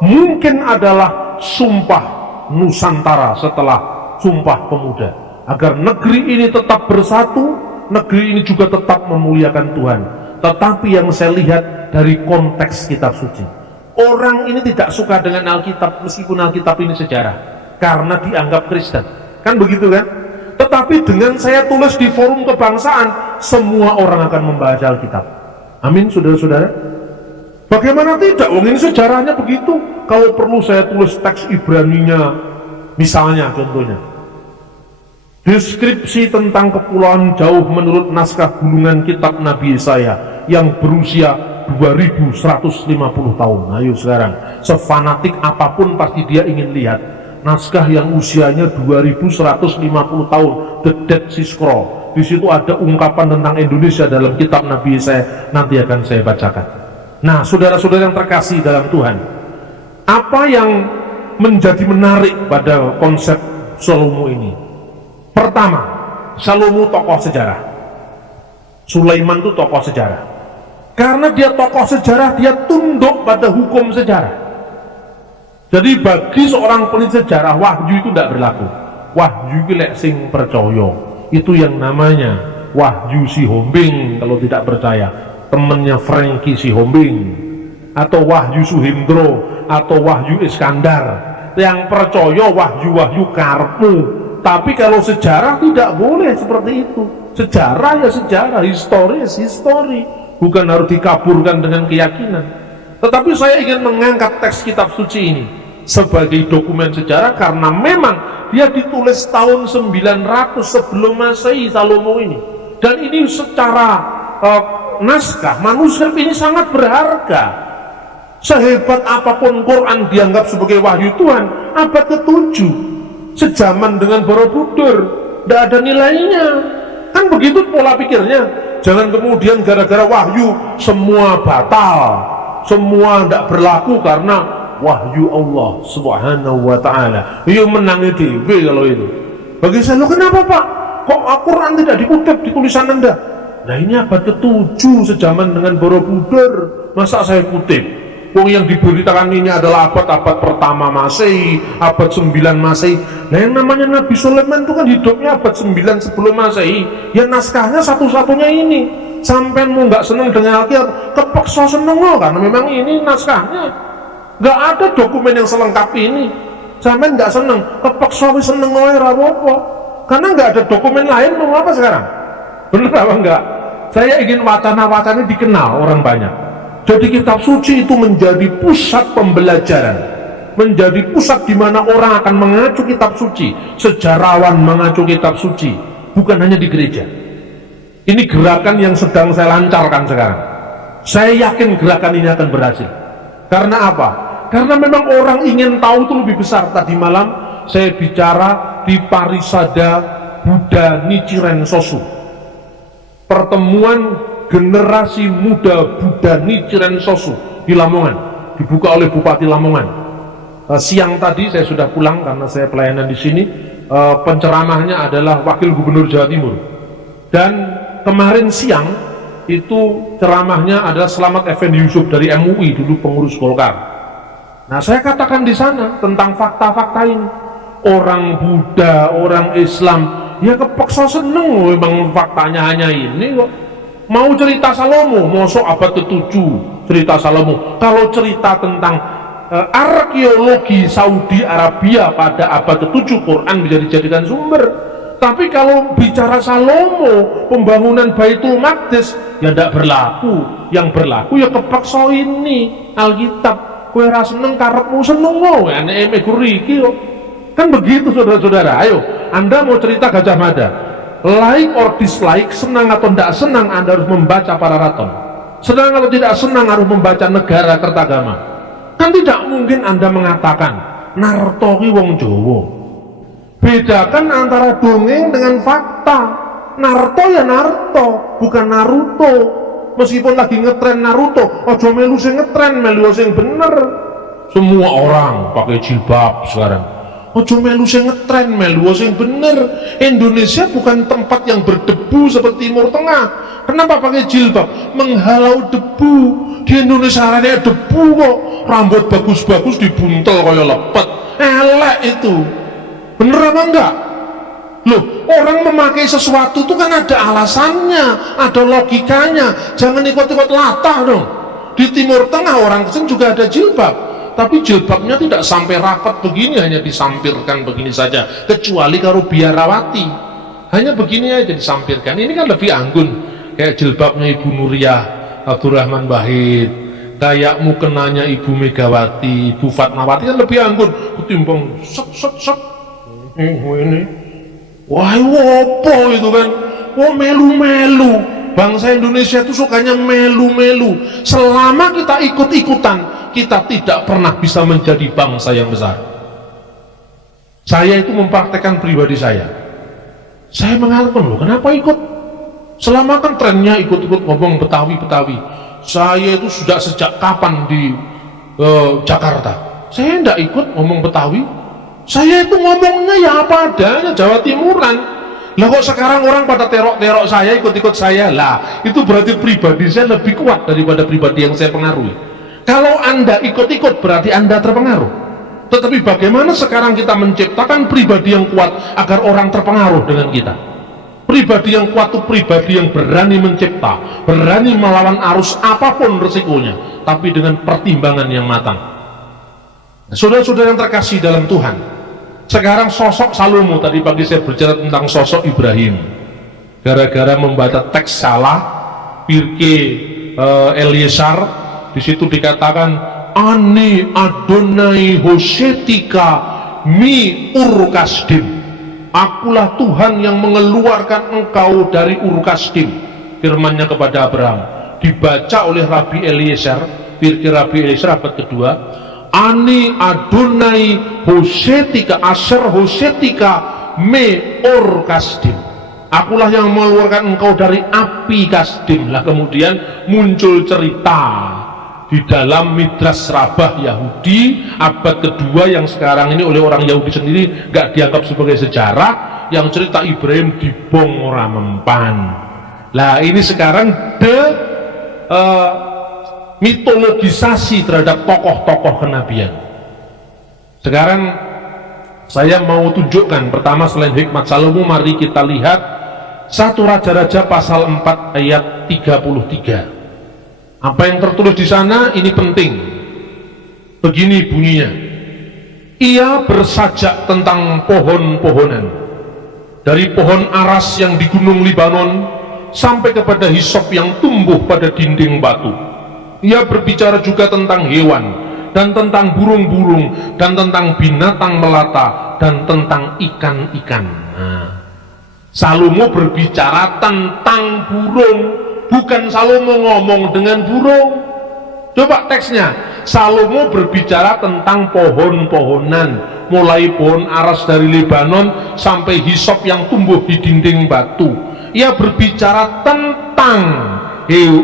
mungkin adalah sumpah Nusantara setelah Sumpah Pemuda, agar negeri ini tetap bersatu, negeri ini juga tetap memuliakan Tuhan. Tetapi yang saya lihat dari konteks kitab suci, orang ini tidak suka dengan Alkitab meskipun Alkitab ini sejarah, karena dianggap Kristen, kan begitu kan? Tetapi dengan saya tulis di forum kebangsaan, semua orang akan membaca Alkitab. Amin, saudara-saudara. Bagaimana tidak? Wong ini sejarahnya begitu. Kalau perlu saya tulis teks Ibraninya, misalnya contohnya. Deskripsi tentang kepulauan jauh menurut naskah gulungan kitab Nabi Yesaya yang berusia 2150 tahun. Ayo sekarang, sefanatik apapun pasti dia ingin lihat naskah yang usianya 2150 tahun, The Dead Sea Scroll. Di situ ada ungkapan tentang Indonesia dalam kitab Nabi Yesaya, nanti akan saya bacakan. Nah, saudara-saudara yang terkasih dalam Tuhan, apa yang menjadi menarik pada konsep Salomo ini? Pertama, Salomo tokoh sejarah. Sulaiman itu tokoh sejarah. Karena dia tokoh sejarah, dia tunduk pada hukum sejarah. Jadi bagi seorang peneliti sejarah, wahyu itu tidak berlaku. Wahyu itu lek sing percaya. Itu yang namanya Wahyu Sihombing. Kalau tidak percaya, temannya Frankie Sihombing, atau Wahyu Suhendro, atau Wahyu Iskandar. Yang percaya wahyu-wahyu karepmu. Tapi kalau sejarah tidak boleh seperti itu. Sejarah ya sejarah, histori ya histori, bukan harus dikaburkan dengan keyakinan. Tetapi saya ingin mengangkat teks kitab suci ini sebagai dokumen sejarah karena memang dia ditulis tahun 900 sebelum Masehi, Salomo ini. Dan ini secara naskah, manuskrip ini sangat berharga. Sehebat apapun Quran dianggap sebagai wahyu Tuhan, abad ke-7 sejaman dengan Borobudur, tidak ada nilainya. Kan begitu pola pikirnya. Jangan kemudian gara-gara wahyu semua batal, semua tidak berlaku karena wahyu Allah Subhanahu wa ta'ala. Iya menangi dewe kalau itu. Bagi saya, lo kenapa Pak? Kok Al-Quran tidak dikutip di tulisan Anda? Nah ini abad ke-7 sejaman dengan Borobudur, masa saya kutip? Wong yang diberitakan ini adalah abad-abad pertama Masehi, abad 9 Masehi. Nah yang namanya Nabi Sulaiman itu kan hidupnya abad 9 sebelum Masehi. Ya naskahnya satu-satunya ini. Sampai mau nggak seneng dengan Alkitab, kepeksa seneng loh, karena memang ini naskahnya. Nggak ada dokumen yang selengkap ini. Sampean nggak seneng, kepeksa wis seneng wae ora apa-apa. Karena nggak ada dokumen lain, mau apa sekarang? Bener apa enggak? Saya ingin wacana-wacana dikenal orang banyak. Jadi kitab suci itu menjadi pusat pembelajaran, menjadi pusat di mana orang akan mengacu kitab suci, sejarawan mengacu kitab suci, bukan hanya di gereja. Ini gerakan yang sedang saya lancarkan sekarang. Saya yakin gerakan ini akan berhasil. Karena apa? Karena memang orang ingin tahu itu lebih besar. Tadi malam saya bicara di Parisada Buddha Nichiren Sosu, pertemuan generasi muda Buddha Nichiren Sosu di Lamongan, dibuka oleh Bupati Lamongan. Siang tadi saya sudah pulang karena saya pelayanan di sini. Penceramahnya adalah Wakil Gubernur Jawa Timur. Dan kemarin siang itu ceramahnya adalah Slamet Effendi Yusuf dari MUI, dulu pengurus Golkar. Nah, saya katakan di sana tentang fakta-fakta ini. Orang Buddha, orang Islam, ya kepeksa seneng memang faktanya hanya ini kok. Mau cerita Salomo, mosok abad ke-7 cerita Salomo. Kalau cerita tentang arkeologi Saudi Arabia pada abad ke-7, Quran bisa dijadikan sumber. Tapi kalau bicara Salomo, pembangunan Baitul Maqdis, ya tidak berlaku. Yang berlaku ya kepeksa ini Alkitab. Kowe ra seneng karepmu seneng wae, aneke guriki kok. Kan begitu saudara-saudara. Ayo, Anda mau cerita Gajah Mada, like or dislike, senang atau tidak senang, Anda harus membaca Pararaton. Senang atau tidak senang harus membaca Negara Kertagama. Kan tidak mungkin Anda mengatakan Narto ki wong Jawa. Bedakan antara dongeng dengan fakta. Narto ya Narto, bukan Naruto. Meskipun lagi ngetren Naruto, ojo melu sing ngetren, melu sing bener. Semua orang pakai jilbab sekarang. Ojo melu sing ngetren, melu sing bener. Indonesia bukan tempat yang berdebu seperti Timur Tengah. Kenapa pakai jilbab? Menghalau debu. Di Indonesia ada debu kok. Rambut bagus-bagus dibuntel kayak lepet. Elek itu. Bener apa enggak? Loh, orang memakai sesuatu itu kan ada alasannya, ada logikanya. Jangan ikut-ikut latah dong. Di Timur Tengah orang Kristen juga ada jilbab, tapi jilbabnya tidak sampai rapat begini, hanya disampirkan begini saja. Kecuali kalau biarawati, hanya begini aja disampirkan. Ini kan lebih anggun, kayak jilbabnya Ibu Nuriyah Abdurrahman Wahid, kayak mukenanya Ibu Megawati, Ibu Fatmawati, kan lebih anggun ketimbang set. Ini wah, wopo itu kan? Oh, melu-melu. Bangsa Indonesia itu sukanya melu-melu. Selama kita ikut-ikutan, kita tidak pernah bisa menjadi bangsa yang besar. Saya itu mempraktekkan pribadi saya. Saya mengatakan, loh, kenapa ikut? Selama kan trennya ikut-ikut ngomong Betawi-Betawi. Saya itu sudah sejak kapan di Jakarta? Saya tidak ikut ngomong Betawi. Saya itu ngomongnya ya apa adanya, Jawa Timuran. Lah kok sekarang orang pada terok-terok saya, ikut-ikut saya? Lah, itu berarti pribadi saya lebih kuat daripada pribadi yang saya pengaruhi. Kalau Anda ikut-ikut berarti Anda terpengaruh. Tetapi bagaimana sekarang kita menciptakan pribadi yang kuat agar orang terpengaruh dengan kita? Pribadi yang kuat itu pribadi yang berani mencipta, berani melawan arus apapun resikonya, tapi dengan pertimbangan yang matang. Saudara-saudara yang terkasih dalam Tuhan, sekarang sosok Salomo, tadi pagi saya berbicara tentang sosok Ibrahim. Gara-gara membaca teks salah, Pirke Eliesar, di situ dikatakan Ani Adonai Hosetika mi Ur-Kasdim. Akulah Tuhan yang mengeluarkan engkau dari Ur-Kasdim. Firman-Nya kepada Abraham, dibaca oleh Rabi Eliezer, Pirke Rabi Eliezer abad kedua. Ani Adonai Hosetika Asher Hosetika me Or Kasdim. Akulah yang mengeluarkan engkau dari api Kasdim. Lah kemudian muncul cerita di dalam Midrash Rabbah Yahudi abad kedua yang sekarang ini oleh orang Yahudi sendiri gak dianggap sebagai sejarah, yang cerita Ibrahim dibong ora mempan. Lah ini sekarang mitologisasi terhadap tokoh-tokoh kenabian. Sekarang saya mau tunjukkan, pertama selain hikmat Salomo, mari kita lihat 1 Raja-Raja pasal 4 ayat 33. Apa yang tertulis di sana ini penting. Begini bunyinya, ia bersajak tentang pohon-pohonan, dari pohon aras yang di gunung Libanon sampai kepada hisop yang tumbuh pada dinding batu. Ia berbicara juga tentang hewan dan tentang burung-burung dan tentang binatang melata dan tentang ikan-ikan. Nah, Salomo berbicara tentang burung, bukan Salomo ngomong dengan burung. Coba teksnya, Salomo berbicara tentang pohon-pohonan, mulai pohon aras dari Lebanon sampai hisop yang tumbuh di dinding batu. Ia berbicara tentang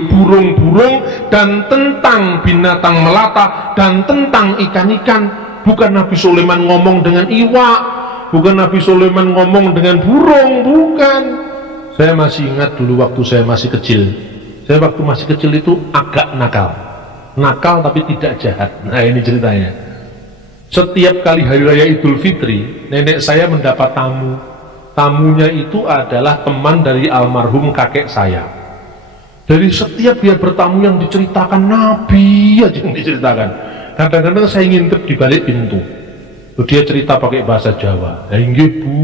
burung-burung dan tentang binatang melata dan tentang ikan-ikan. Bukan Nabi Sulaiman ngomong dengan iwak, bukan Nabi Sulaiman ngomong dengan burung, bukan. Saya masih ingat dulu waktu saya masih kecil. Saya waktu masih kecil itu agak nakal tapi tidak jahat. Nah, ini ceritanya. Setiap kali hari raya Idul Fitri, nenek saya mendapat tamu. Tamunya itu adalah teman dari almarhum kakek saya. Dari setiap dia bertamu yang diceritakan Nabi aja yang diceritakan. Kadang-kadang saya ngintip di balik pintu. Dia cerita pakai bahasa Jawa. Inggih Bu,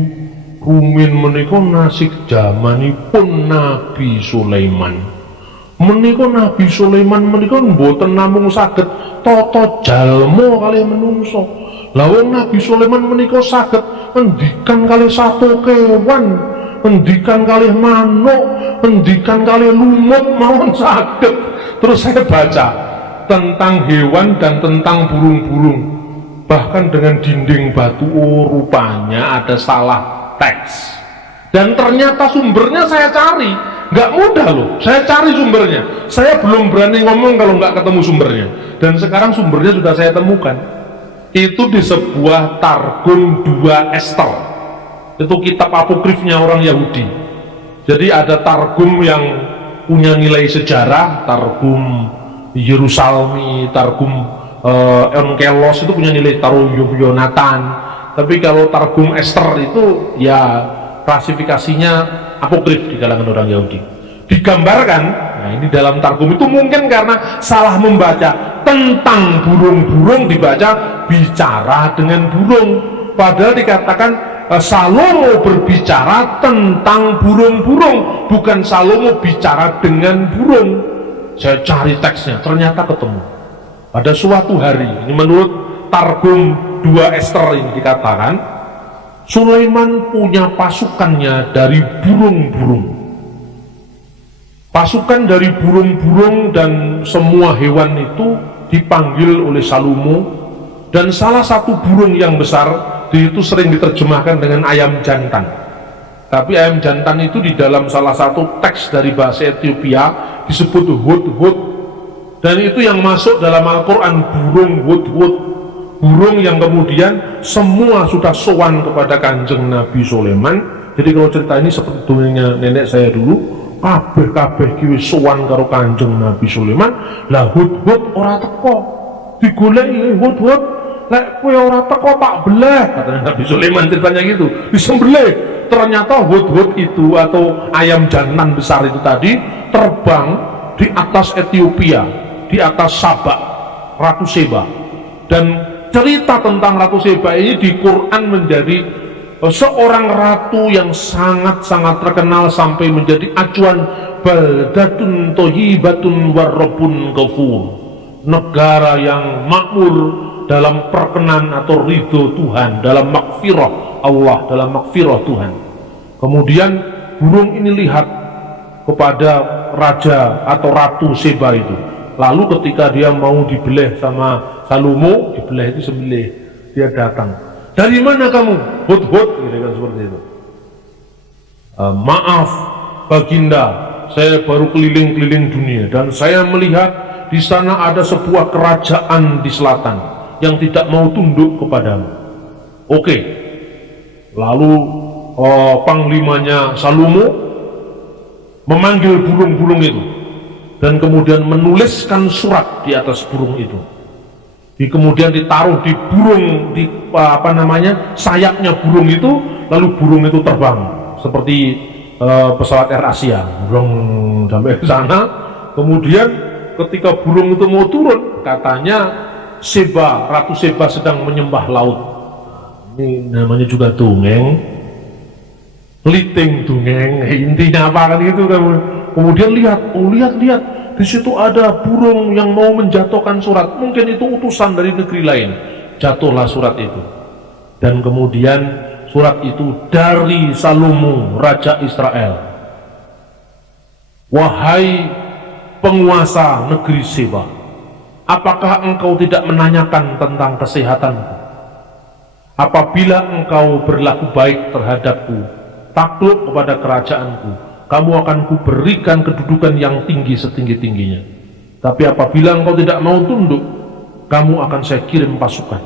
rumin menika nasik zamanipun Nabi Sulaiman. Menika Nabi Sulaiman menika mboten namung saged tata jalma kalih menungso. Lah wong Nabi Sulaiman menika saged ngendikan kalih satu kewan, ngendikan kalih manuk, ngendikan kalih lumut mawon saged. Terus saya baca tentang hewan dan tentang burung-burung, bahkan dengan dinding batu. Oh, rupanya ada salah teks, dan ternyata sumbernya saya cari. Nggak mudah loh, saya cari sumbernya. Saya belum berani ngomong kalau nggak ketemu sumbernya. Dan sekarang sumbernya sudah saya temukan. Itu di sebuah Targum 2 Ester. Itu kitab apokrifnya orang Yahudi. Jadi ada Targum yang punya nilai sejarah, Targum Yerusalmi, Targum Onkelos itu punya nilai Yonatan. Tapi kalau Targum Ester itu ya klasifikasinya apokrif di kalangan orang Yahudi. Digambarkan, nah ini dalam Targum itu mungkin karena salah membaca tentang burung-burung, dibaca bicara dengan burung, padahal dikatakan Salomo berbicara tentang burung-burung, bukan Salomo bicara dengan burung. Saya cari teksnya, ternyata ketemu. Pada suatu hari, ini menurut Targum 2 Ester ini dikatakan, Sulaiman punya pasukannya dari burung-burung. Pasukan dari burung-burung dan semua hewan itu dipanggil oleh Salomo, dan salah satu burung yang besar itu sering diterjemahkan dengan ayam jantan. Tapi ayam jantan itu di dalam salah satu teks dari bahasa Ethiopia disebut hudhud, dan itu yang masuk dalam Al-Quran, burung hudhud. Burung yang kemudian semua sudah sowan kepada Kanjeng Nabi Sulaiman. Jadi kalau cerita ini seperti dongengnya nenek saya dulu, kabeh ki wis sowan karo Kanjeng Nabi Sulaiman. Lah hudhud ora teko, digoleki hudhud, lek kowe ora teko tak beleh, katanya Nabi Sulaiman, ceritanya gitu, disembelih. Ternyata hudhud itu atau ayam jantan besar itu tadi terbang di atas Ethiopia, di atas Sabak, Ratu Seba. Dan cerita tentang Ratu Seba ini di Quran menjadi seorang ratu yang sangat-sangat terkenal sampai menjadi acuan. Baldatun thayyibatun warrabbun ghafur, negara yang makmur dalam perkenan atau ridho Tuhan, dalam makfirah Allah, dalam makfirah Tuhan. Kemudian burung ini lihat kepada raja atau Ratu Seba itu. Lalu ketika dia mau dibeleh sama Salomo, dibeleh itu sembelih, dia datang. Dari mana kamu? Hudhud, gitu kan, seperti itu. Maaf Baginda, saya baru keliling-keliling dunia dan saya melihat di sana ada sebuah kerajaan di selatan yang tidak mau tunduk kepadamu. Oke. Lalu panglimanya Salomo memanggil burung-burung itu dan kemudian menuliskan surat di atas burung itu. Kemudian ditaruh di burung, di sayapnya burung itu, lalu burung itu terbang seperti pesawat Air Asia, sampai ke sana. Kemudian ketika burung itu mau turun, katanya Seba, Ratu Seba sedang menyembah laut. Ini namanya juga dongeng, liting dongeng, intinya apa kan itu. Kemudian lihat, lihat, di situ ada burung yang mau menjatuhkan surat. Mungkin itu utusan dari negeri lain. Jatuhlah surat itu. Dan kemudian surat itu dari Salomo, Raja Israel. Wahai penguasa negeri Seba, apakah engkau tidak menanyakan tentang kesehatanku? Apabila engkau berlaku baik terhadapku, takluk kepada kerajaanku, kamu akan kuberikan kedudukan yang tinggi setinggi-tingginya. Tapi apabila engkau tidak mau tunduk, kamu akan saya kirim pasukan.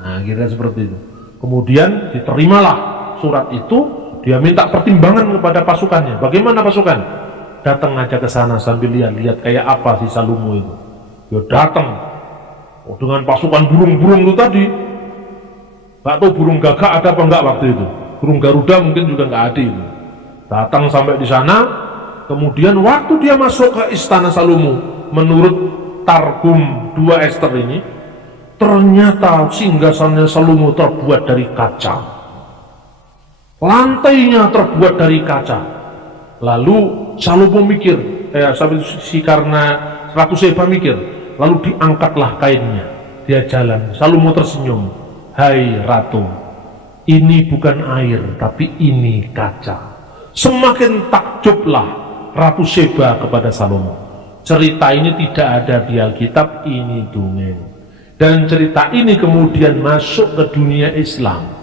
Nah, kira seperti itu. Kemudian diterimalah surat itu, dia minta pertimbangan kepada pasukannya. Bagaimana pasukan? Datang aja ke sana sambil lihat kayak apa si Salomo itu. Dia datang dengan pasukan burung-burung itu tadi. Gak tahu burung gagak ada apa enggak waktu itu. Burung Garuda mungkin juga nggak ada itu. Datang sampai di sana, kemudian waktu dia masuk ke istana Salomo, menurut Targum 2 Ester ini, ternyata singgasananya Salomo terbuat dari kaca. Lantainya terbuat dari kaca. Lalu Salomo mikir, karena Ratu Seba mikir, lalu diangkatlah kainnya, dia jalan. Salomo tersenyum, hai Ratu, ini bukan air, tapi ini kaca. Semakin takjublah Ratu Seba kepada Salomo. Cerita ini tidak ada di Alkitab, ini dongeng. Dan cerita ini kemudian masuk ke dunia Islam.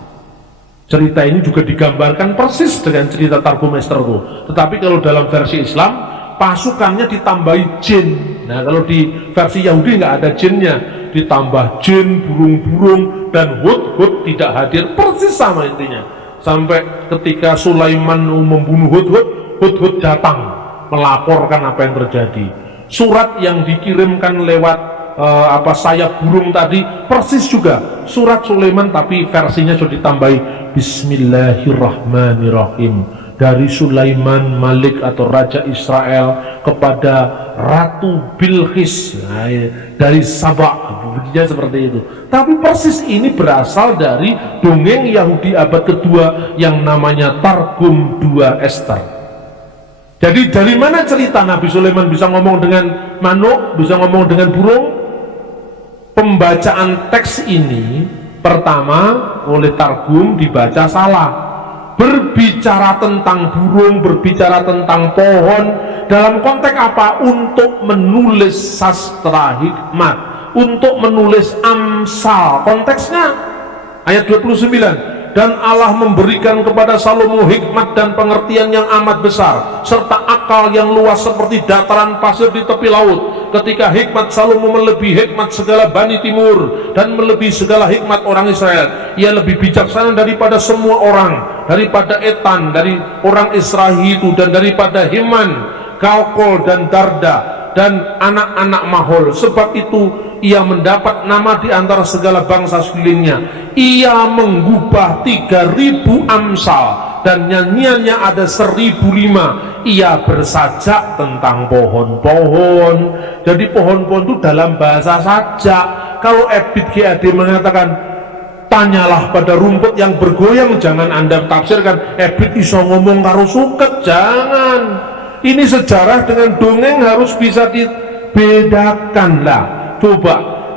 Cerita ini juga digambarkan persis dengan cerita Targum Ester itu. Tetapi kalau dalam versi Islam, pasukannya ditambahi jin. Nah, kalau di versi Yahudi nggak ada jinnya, ditambah jin, burung-burung, dan Hud-Hud tidak hadir. Persis sama intinya. Sampai ketika Sulaiman membunuh Hud-Hud, Hud-Hud datang melaporkan apa yang terjadi. Surat yang dikirimkan lewat sayap burung tadi persis juga surat Sulaiman, tapi versinya sudah ditambahi Bismillahirrahmanirrahim, dari Sulaiman Malik atau Raja Israel kepada Ratu Bilqis, dari Sabah, bunyinya seperti itu. Tapi persis ini berasal dari dongeng Yahudi abad kedua yang namanya Targum 2 Ester. Jadi dari mana cerita Nabi Sulaiman bisa ngomong dengan manuk, bisa ngomong dengan burung? Pembacaan teks ini pertama oleh Targum dibaca salah. Berbicara tentang burung, berbicara tentang pohon, dalam konteks apa? Untuk menulis sastra hikmat, untuk menulis Amsal. Konteksnya ayat 29. Dan Allah memberikan kepada Salomo hikmat dan pengertian yang amat besar, serta akal yang luas seperti dataran pasir di tepi laut. Ketika hikmat Salomo melebihi hikmat segala Bani Timur dan melebihi segala hikmat orang Israel. Ia lebih bijaksana daripada semua orang, daripada Etan, dari orang Israel itu, dan daripada Heman, Kalkol, dan Darda, dan anak-anak Mahol. Sebab itu ia mendapat nama di antara segala bangsa sekelilingnya. Ia menggubah 3.000 amsal, dan nyanyiannya ada 1.005. Ia bersajak tentang pohon-pohon. Jadi pohon-pohon itu dalam bahasa sajak. Kalau Ebit GAD mengatakan tanyalah pada rumput yang bergoyang, jangan Anda tafsirkan Ebit iso ngomong karo suket, jangan. Ini sejarah dengan dongeng harus bisa dibedakan lah. Coba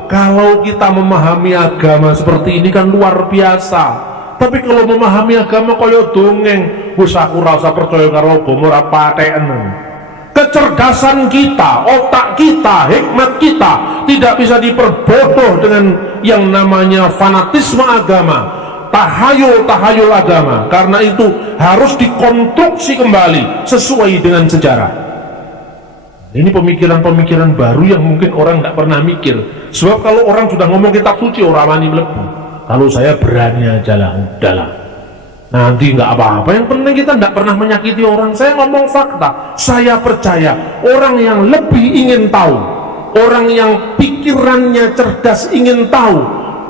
kalau kita memahami agama seperti ini kan luar biasa. Tapi kalau memahami agama kaya dongeng, wis aku ora usah percaya karo agama ora paten. Kecerdasan kita, otak kita, hikmat kita tidak bisa diperbodoh dengan yang namanya fanatisme agama, tahayul agama. Karena itu harus dikonstruksi kembali sesuai dengan sejarah. Ini pemikiran-pemikiran baru yang mungkin orang tidak pernah mikir. Sebab kalau orang sudah ngomong kitab suci, orang wani melebu. Kalau saya berani aja lah, udahlah. Nanti nggak apa-apa. Yang penting kita tidak pernah menyakiti orang. Saya ngomong fakta. Saya percaya orang yang lebih ingin tahu, orang yang pikirannya cerdas ingin tahu,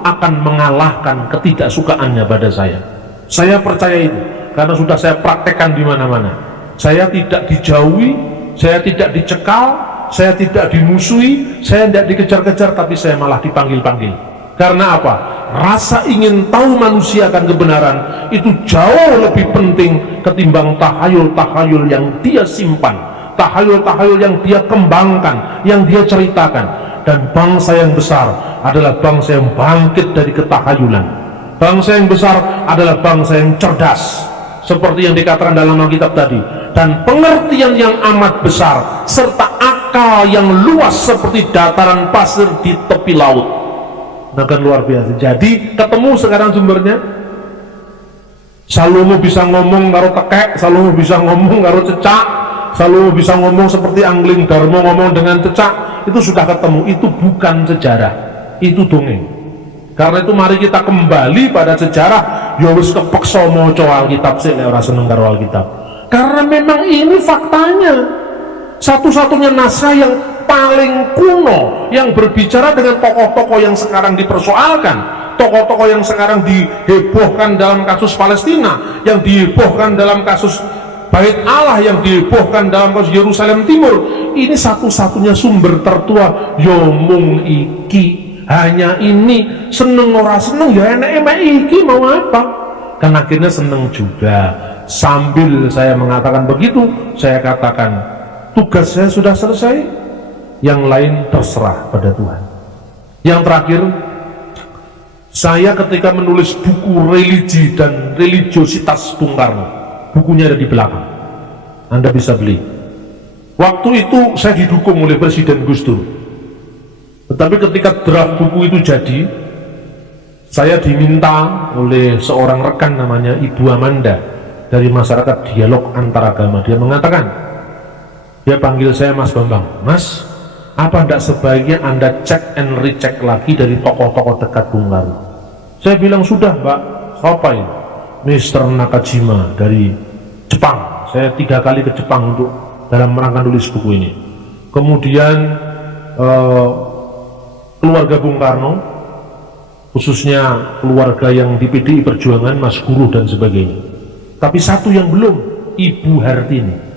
akan mengalahkan ketidaksukaannya pada saya. Saya percaya itu karena sudah saya praktekkan di mana-mana. Saya tidak dijauhi, saya tidak dicekal, saya tidak dimusuhi, saya tidak dikejar-kejar, tapi saya malah dipanggil-panggil. Karena apa? Rasa ingin tahu manusia akan kebenaran itu jauh lebih penting ketimbang tahayul-tahayul yang dia simpan, tahayul-tahayul yang dia kembangkan, yang dia ceritakan. Dan bangsa yang besar adalah bangsa yang bangkit dari ketahayulan. Bangsa yang besar adalah bangsa yang cerdas, seperti yang dikatakan dalam Alkitab tadi, dan pengertian yang amat besar serta akal yang luas seperti dataran pasir di tepi laut. Nah, kan luar biasa. Jadi ketemu sekarang sumbernya. Salomo bisa ngomong karo tekek, Salomo bisa ngomong karo cecak, Salomo bisa ngomong seperti Angling Darmo ngomong dengan cecak. Itu sudah ketemu. Itu bukan sejarah, itu dongeng. Karena itu mari kita kembali pada sejarah. Ya wis kepeksa maca Alkitab sik nek ora seneng karo Alkitab. Karena memang ini faktanya. Satu-satunya naskah yang paling kuno yang berbicara dengan tokoh-tokoh yang sekarang dipersoalkan, tokoh-tokoh yang sekarang dihebohkan dalam kasus Palestina, yang dihebohkan dalam kasus Bait Allah, yang dihebohkan dalam kasus Yerusalem Timur. Ini satu-satunya sumber tertua. Yo mung iki, hanya ini. Seneng ora seneng ya enek iki, mau apa? Kan akhirnya seneng juga. Sambil saya mengatakan begitu, saya katakan tugas saya sudah selesai, yang lain terserah pada Tuhan. Yang terakhir, saya ketika menulis buku religi dan religiositas Bung Karno, bukunya ada di belakang, Anda bisa beli. Waktu itu saya didukung oleh Presiden Gus Dur, tetapi ketika draft buku itu jadi, saya diminta oleh seorang rekan namanya Ibu Amanda dari Masyarakat Dialog Antaragama. Dia mengatakan, dia panggil saya Mas Bambang, Mas, apa tidak sebaiknya Anda cek and recheck lagi dari tokoh-tokoh dekat Bung Karno? Saya bilang, sudah Mbak. Siapa ini? Mr. Nakajima dari Jepang. Saya 3 kali ke Jepang untuk dalam rangka nulis buku ini. Kemudian keluarga Bung Karno, khususnya keluarga yang di PDI Perjuangan, Mas Guru dan sebagainya. Tapi satu yang belum, Ibu Hartini,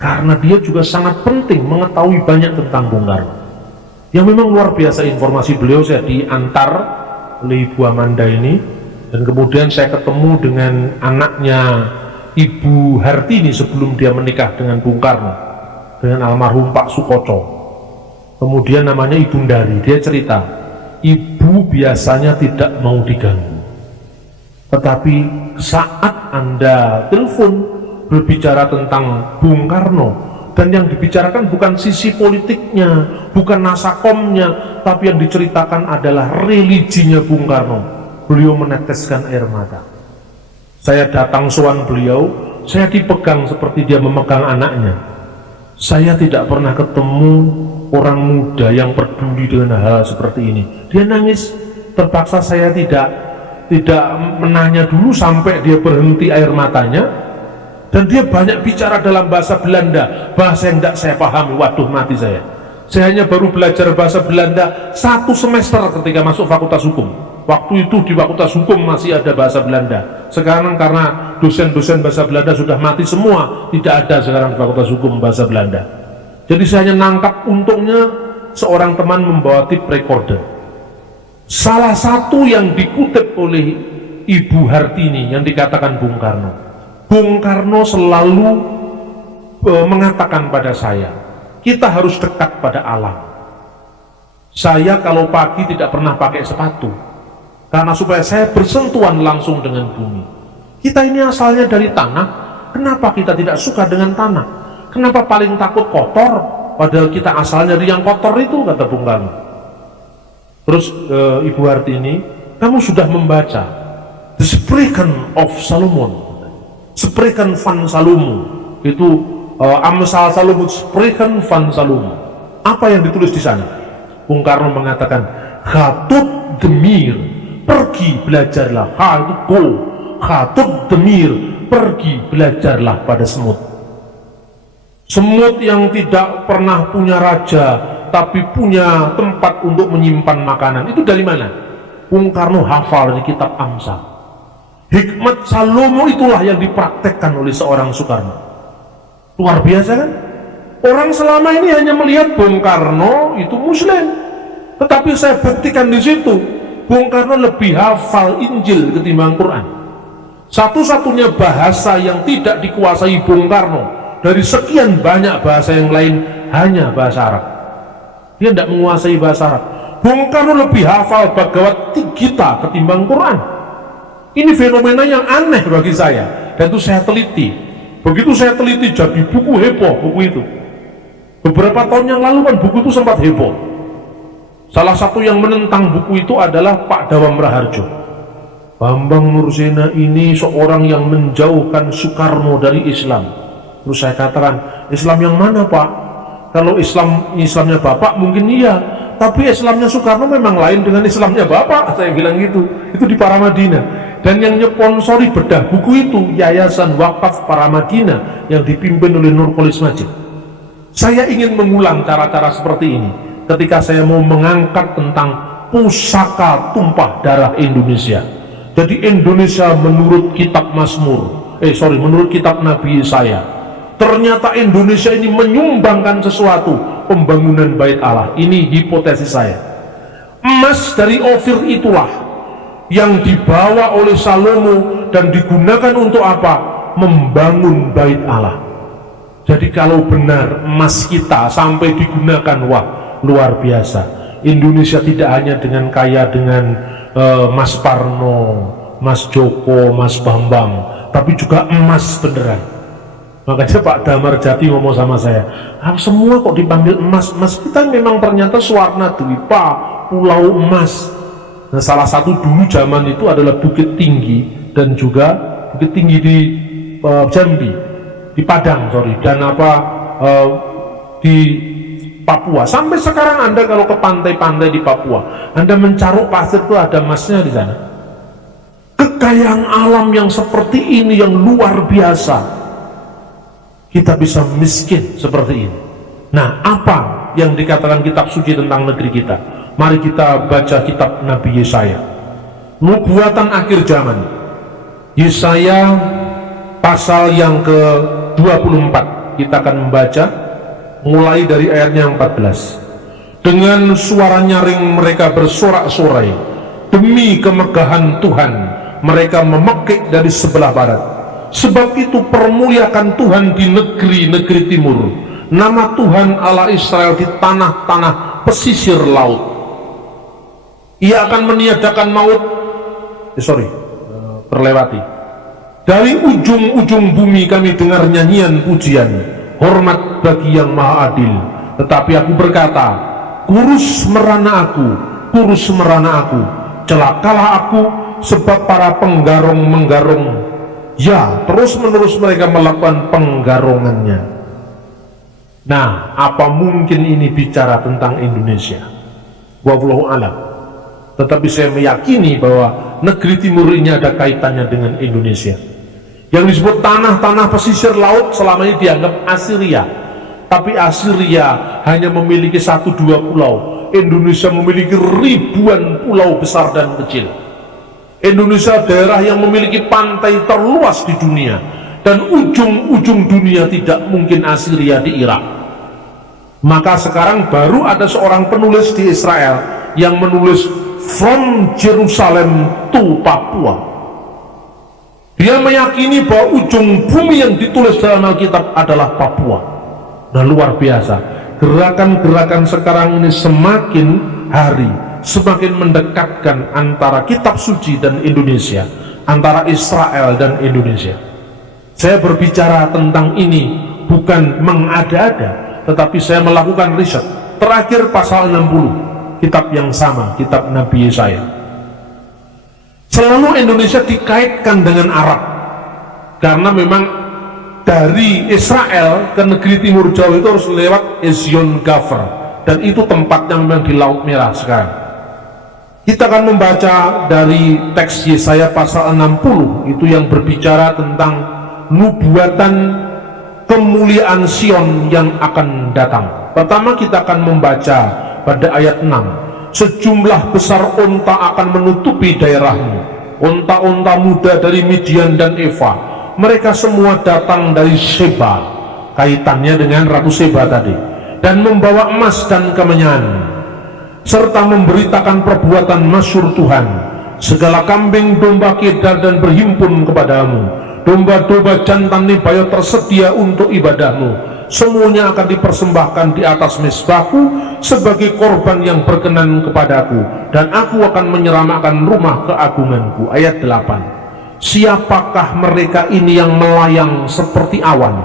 karena dia juga sangat penting mengetahui banyak tentang Bung Karno. Yang memang luar biasa informasi beliau. Saya diantar oleh Ibu Amanda ini, dan kemudian saya ketemu dengan anaknya Ibu Hartini sebelum dia menikah dengan Bung Karno, dengan almarhum Pak Sukoco. Kemudian namanya Ibu Ndari. Dia cerita, ibu biasanya tidak mau diganggu, tetapi saat Anda telepon berbicara tentang Bung Karno, dan yang dibicarakan bukan sisi politiknya, bukan nasakomnya, tapi yang diceritakan adalah religinya Bung Karno, beliau meneteskan air mata. Saya datang sowan beliau, saya dipegang seperti dia memegang anaknya. Saya tidak pernah ketemu orang muda yang peduli dengan hal seperti ini. Dia nangis, terpaksa saya tidak menanya dulu sampai dia berhenti air matanya. Dan dia banyak bicara dalam bahasa Belanda, bahasa yang tidak saya pahami. Waduh, mati saya. Saya hanya baru belajar bahasa Belanda 1 semester ketika masuk Fakultas Hukum. Waktu itu di Fakultas Hukum masih ada bahasa Belanda. Sekarang karena dosen-dosen bahasa Belanda sudah mati semua, tidak ada sekarang di Fakultas Hukum bahasa Belanda. Jadi saya hanya nangkap, untungnya seorang teman membawa tape recorder. Salah satu yang dikutip oleh Ibu Hartini yang dikatakan Bung Karno. Bung Karno selalu mengatakan pada saya, kita harus dekat pada alam. Saya kalau pagi tidak pernah pakai sepatu, karena supaya saya bersentuhan langsung dengan bumi. Kita ini asalnya dari tanah, kenapa kita tidak suka dengan tanah? Kenapa paling takut kotor, padahal kita asalnya dari yang kotor itu, kata Bung Karno. Terus Ibu Hartini, kamu sudah membaca The Spreken of Solomon, Spreken van Salomo, itu Amsal Salomo, Spreken van Salomo. Apa yang ditulis di sana? Bung Karno mengatakan, Khatut demir, pergi belajarlah. Ha itu go, Khatut demir, pergi belajarlah pada semut. Semut yang tidak pernah punya raja, tapi punya tempat untuk menyimpan makanan. Itu dari mana? Bung Karno hafal dari kitab Amsal. Hikmat Salomo itulah yang dipraktekkan oleh seorang Soekarno. Luar biasa kan? Orang selama ini hanya melihat Bung Karno itu Muslim, tetapi saya buktikan di situ Bung Karno lebih hafal Injil ketimbang Quran. Satu-satunya bahasa yang tidak dikuasai Bung Karno dari sekian banyak bahasa yang lain hanya bahasa Arab. Dia tidak menguasai bahasa Arab. Bung Karno lebih hafal Bhagavad Gita ketimbang Quran. Ini fenomena yang aneh bagi saya, dan itu saya teliti. Begitu saya teliti jadi buku heboh buku itu. Beberapa tahun yang lalu kan buku itu sempat heboh. Salah satu yang menentang buku itu adalah Pak Dawam Raharjo. Bambang Nursena ini seorang yang menjauhkan Soekarno dari Islam. Terus saya katakan, Islam yang mana Pak? Kalau Islamnya Bapak mungkin iya, tapi Islamnya Soekarno memang lain dengan Islamnya Bapak. Saya bilang gitu. Itu di Paramadina. Dan yang nyponsori bedah buku itu Yayasan Wakaf Paramadina yang dipimpin oleh Nurkolis Majid. Saya ingin mengulang cara-cara seperti ini ketika saya mau mengangkat tentang pusaka tumpah darah Indonesia. Jadi Indonesia menurut kitab menurut kitab Nabi Yesaya, ternyata Indonesia ini menyumbangkan sesuatu, pembangunan bait Allah. Ini hipotesis saya. Emas dari Ofir itulah yang dibawa oleh Salomo dan digunakan untuk apa? Membangun bait Allah. Jadi kalau benar emas kita sampai digunakan, wah luar biasa. Indonesia tidak hanya dengan kaya dengan Mas Parno, Mas Joko, Mas Bambang, tapi juga emas beneran. Makanya Pak Damar Jati ngomong sama saya, semua kok dipanggil emas? Emas kita memang ternyata Suwarna Dwipa, Pulau Emas. Nah, salah satu dulu zaman itu adalah Bukit Tinggi, dan juga Bukit Tinggi di Jambi, di Padang, dan di Papua. Sampai sekarang Anda kalau ke pantai-pantai di Papua, Anda mencaruk pasir itu ada emasnya di sana. Kekayaan alam yang seperti ini yang luar biasa, kita bisa miskin seperti ini. Nah, apa yang dikatakan kitab suci tentang negeri kita? Mari kita baca kitab Nabi Yesaya, nubuatan akhir zaman. Yesaya pasal yang ke-24, kita akan membaca mulai dari ayatnya 14. Dengan suara nyaring mereka bersorak-sorai, demi kemegahan Tuhan mereka memekik dari sebelah barat. Sebab itu permuliakan Tuhan di negeri-negeri timur, nama Tuhan Allah Israel di tanah-tanah pesisir laut. Ia akan meniadakan maut, terlewati. Dari ujung-ujung bumi kami dengar nyanyian pujian, hormat bagi yang maha adil. Tetapi aku berkata, kurus merana aku, celakalah aku, sebab para penggarong menggarong. Ya, terus menerus mereka melakukan penggarongannya. Nah, apa mungkin ini bicara tentang Indonesia? Wallahu a'lam. Tetapi saya meyakini bahwa negeri timur ini ada kaitannya dengan Indonesia. Yang disebut tanah-tanah pesisir laut selama ini dianggap Assyria, tapi Assyria hanya memiliki 1-2 pulau. Indonesia memiliki ribuan pulau besar dan kecil. Indonesia daerah yang memiliki pantai terluas di dunia, dan ujung-ujung dunia tidak mungkin Assyria di Irak. Maka sekarang baru ada seorang penulis di Israel yang menulis From Jerusalem to Papua. Dia meyakini bahwa ujung bumi yang ditulis dalam Alkitab adalah Papua. Nah, luar biasa. Gerakan-gerakan sekarang ini semakin hari semakin mendekatkan antara kitab suci dan Indonesia, antara Israel dan Indonesia. Saya berbicara tentang ini bukan mengada-ada, tetapi saya melakukan riset. Terakhir pasal 60, kitab yang sama, kitab Nabi Yesaya. Selalu Indonesia dikaitkan dengan Arab, karena memang dari Israel ke negeri timur jauh itu harus lewat Ezion Gaffer, dan itu tempatnya memang di Laut Merah sekarang. Kita akan membaca dari teks Yesaya pasal 60, itu yang berbicara tentang nubuatan kemuliaan Sion yang akan datang. Pertama kita akan membaca pada ayat 6. Sejumlah besar unta akan menutupi daerahmu, unta-unta muda dari Midian dan Eva. Mereka semua datang dari Sheba, kaitannya dengan Ratu Seba tadi, dan membawa emas dan kemenyan, serta memberitakan perbuatan masyhur Tuhan. Segala kambing domba kedar dan berhimpun kepadamu, domba-domba jantan Nebaioth tersedia untuk ibadahmu, semuanya akan dipersembahkan di atas mezbahku sebagai korban yang berkenan kepadaku, dan aku akan menyelamatkan rumah keagunganku. Ayat 8. Siapakah mereka ini yang melayang seperti awan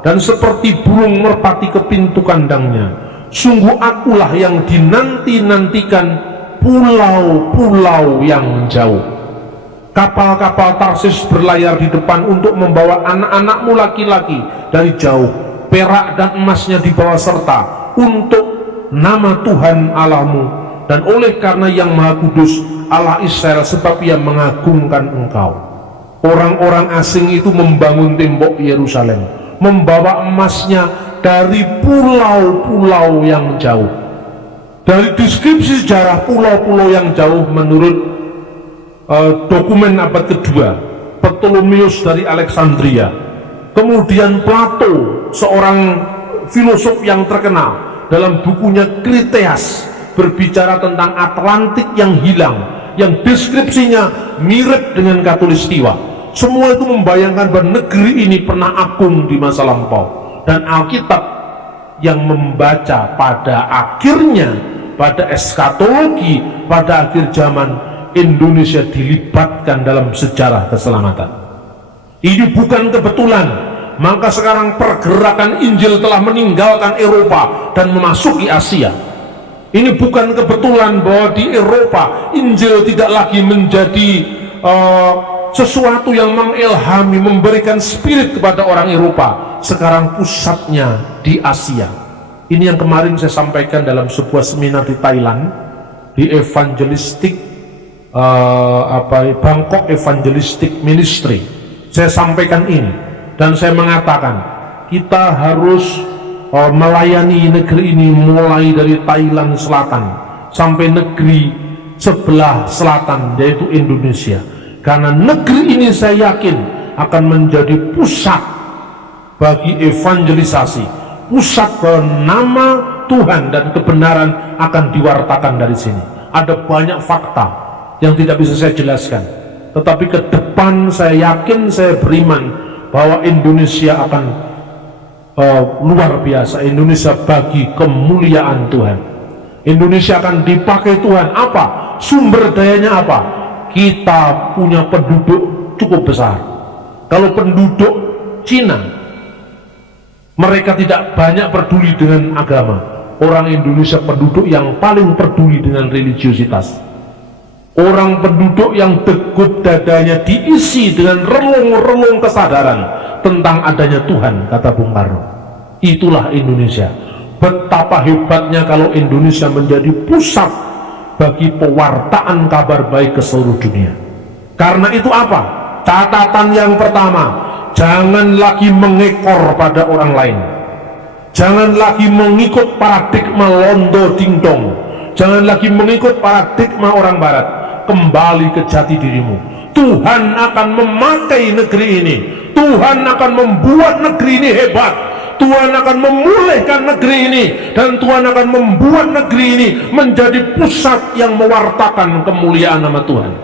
dan seperti burung merpati ke pintu kandangnya? Sungguh akulah yang dinanti-nantikan pulau-pulau yang jauh. Kapal-kapal Tarsis berlayar di depan untuk membawa anak-anakmu laki-laki dari jauh. Perak dan emasnya dibawa serta untuk nama Tuhan Allahmu, dan oleh karena yang Maha Kudus Allah Israel, sebab Ia mengagungkan engkau. Orang-orang asing itu membangun tembok Yerusalem, membawa emasnya dari pulau-pulau yang jauh. Dari deskripsi sejarah pulau-pulau yang jauh menurut dokumen abad kedua, Ptolemeus dari Alexandria, kemudian Plato, seorang filosof yang terkenal, dalam bukunya Critias berbicara tentang Atlantik yang hilang, yang deskripsinya mirip dengan Khatulistiwa. Semua itu membayangkan bahwa negeri ini pernah agung di masa lampau, dan Alkitab yang membaca pada akhirnya, pada eskatologi, pada akhir zaman, Indonesia dilibatkan dalam sejarah keselamatan. Ini bukan kebetulan. Maka sekarang pergerakan Injil telah meninggalkan Eropa dan memasuki Asia. Ini bukan kebetulan bahwa di Eropa Injil tidak lagi menjadi sesuatu yang mengilhami, memberikan spirit kepada orang Eropa. Sekarang pusatnya di Asia. Ini yang kemarin saya sampaikan dalam sebuah seminar di Thailand, di Evangelistic Bangkok Evangelistic Ministry. Saya sampaikan ini, dan saya mengatakan kita harus melayani negeri ini mulai dari Thailand Selatan sampai negeri sebelah selatan, yaitu Indonesia. Karena negeri ini saya yakin akan menjadi pusat bagi evangelisasi, pusat nama Tuhan dan kebenaran akan diwartakan dari sini. Ada banyak fakta yang tidak bisa saya jelaskan, tetapi ke depan saya yakin, saya beriman bahwa Indonesia akan luar biasa. Indonesia bagi kemuliaan Tuhan. Indonesia akan dipakai Tuhan. Apa? Sumber dayanya apa? Kita punya penduduk cukup besar. Kalau penduduk Cina, mereka tidak banyak peduli dengan agama. Orang Indonesia penduduk yang paling peduli dengan religiositas. Orang penduduk yang degup dadanya diisi dengan relung-relung kesadaran tentang adanya Tuhan, kata Bung Karno. Itulah Indonesia. Betapa hebatnya kalau Indonesia menjadi pusat bagi pewartaan kabar baik ke seluruh dunia. Karena itu apa? Catatan yang pertama, jangan lagi mengekor pada orang lain. Jangan lagi mengikut paradigma londo dingdong. Jangan lagi mengikut paradigma orang barat. Kembali ke jati dirimu. Tuhan akan memakai negeri ini. Tuhan akan membuat negeri ini hebat. Tuhan akan memulihkan negeri ini, dan Tuhan akan membuat negeri ini menjadi pusat yang mewartakan kemuliaan nama Tuhan.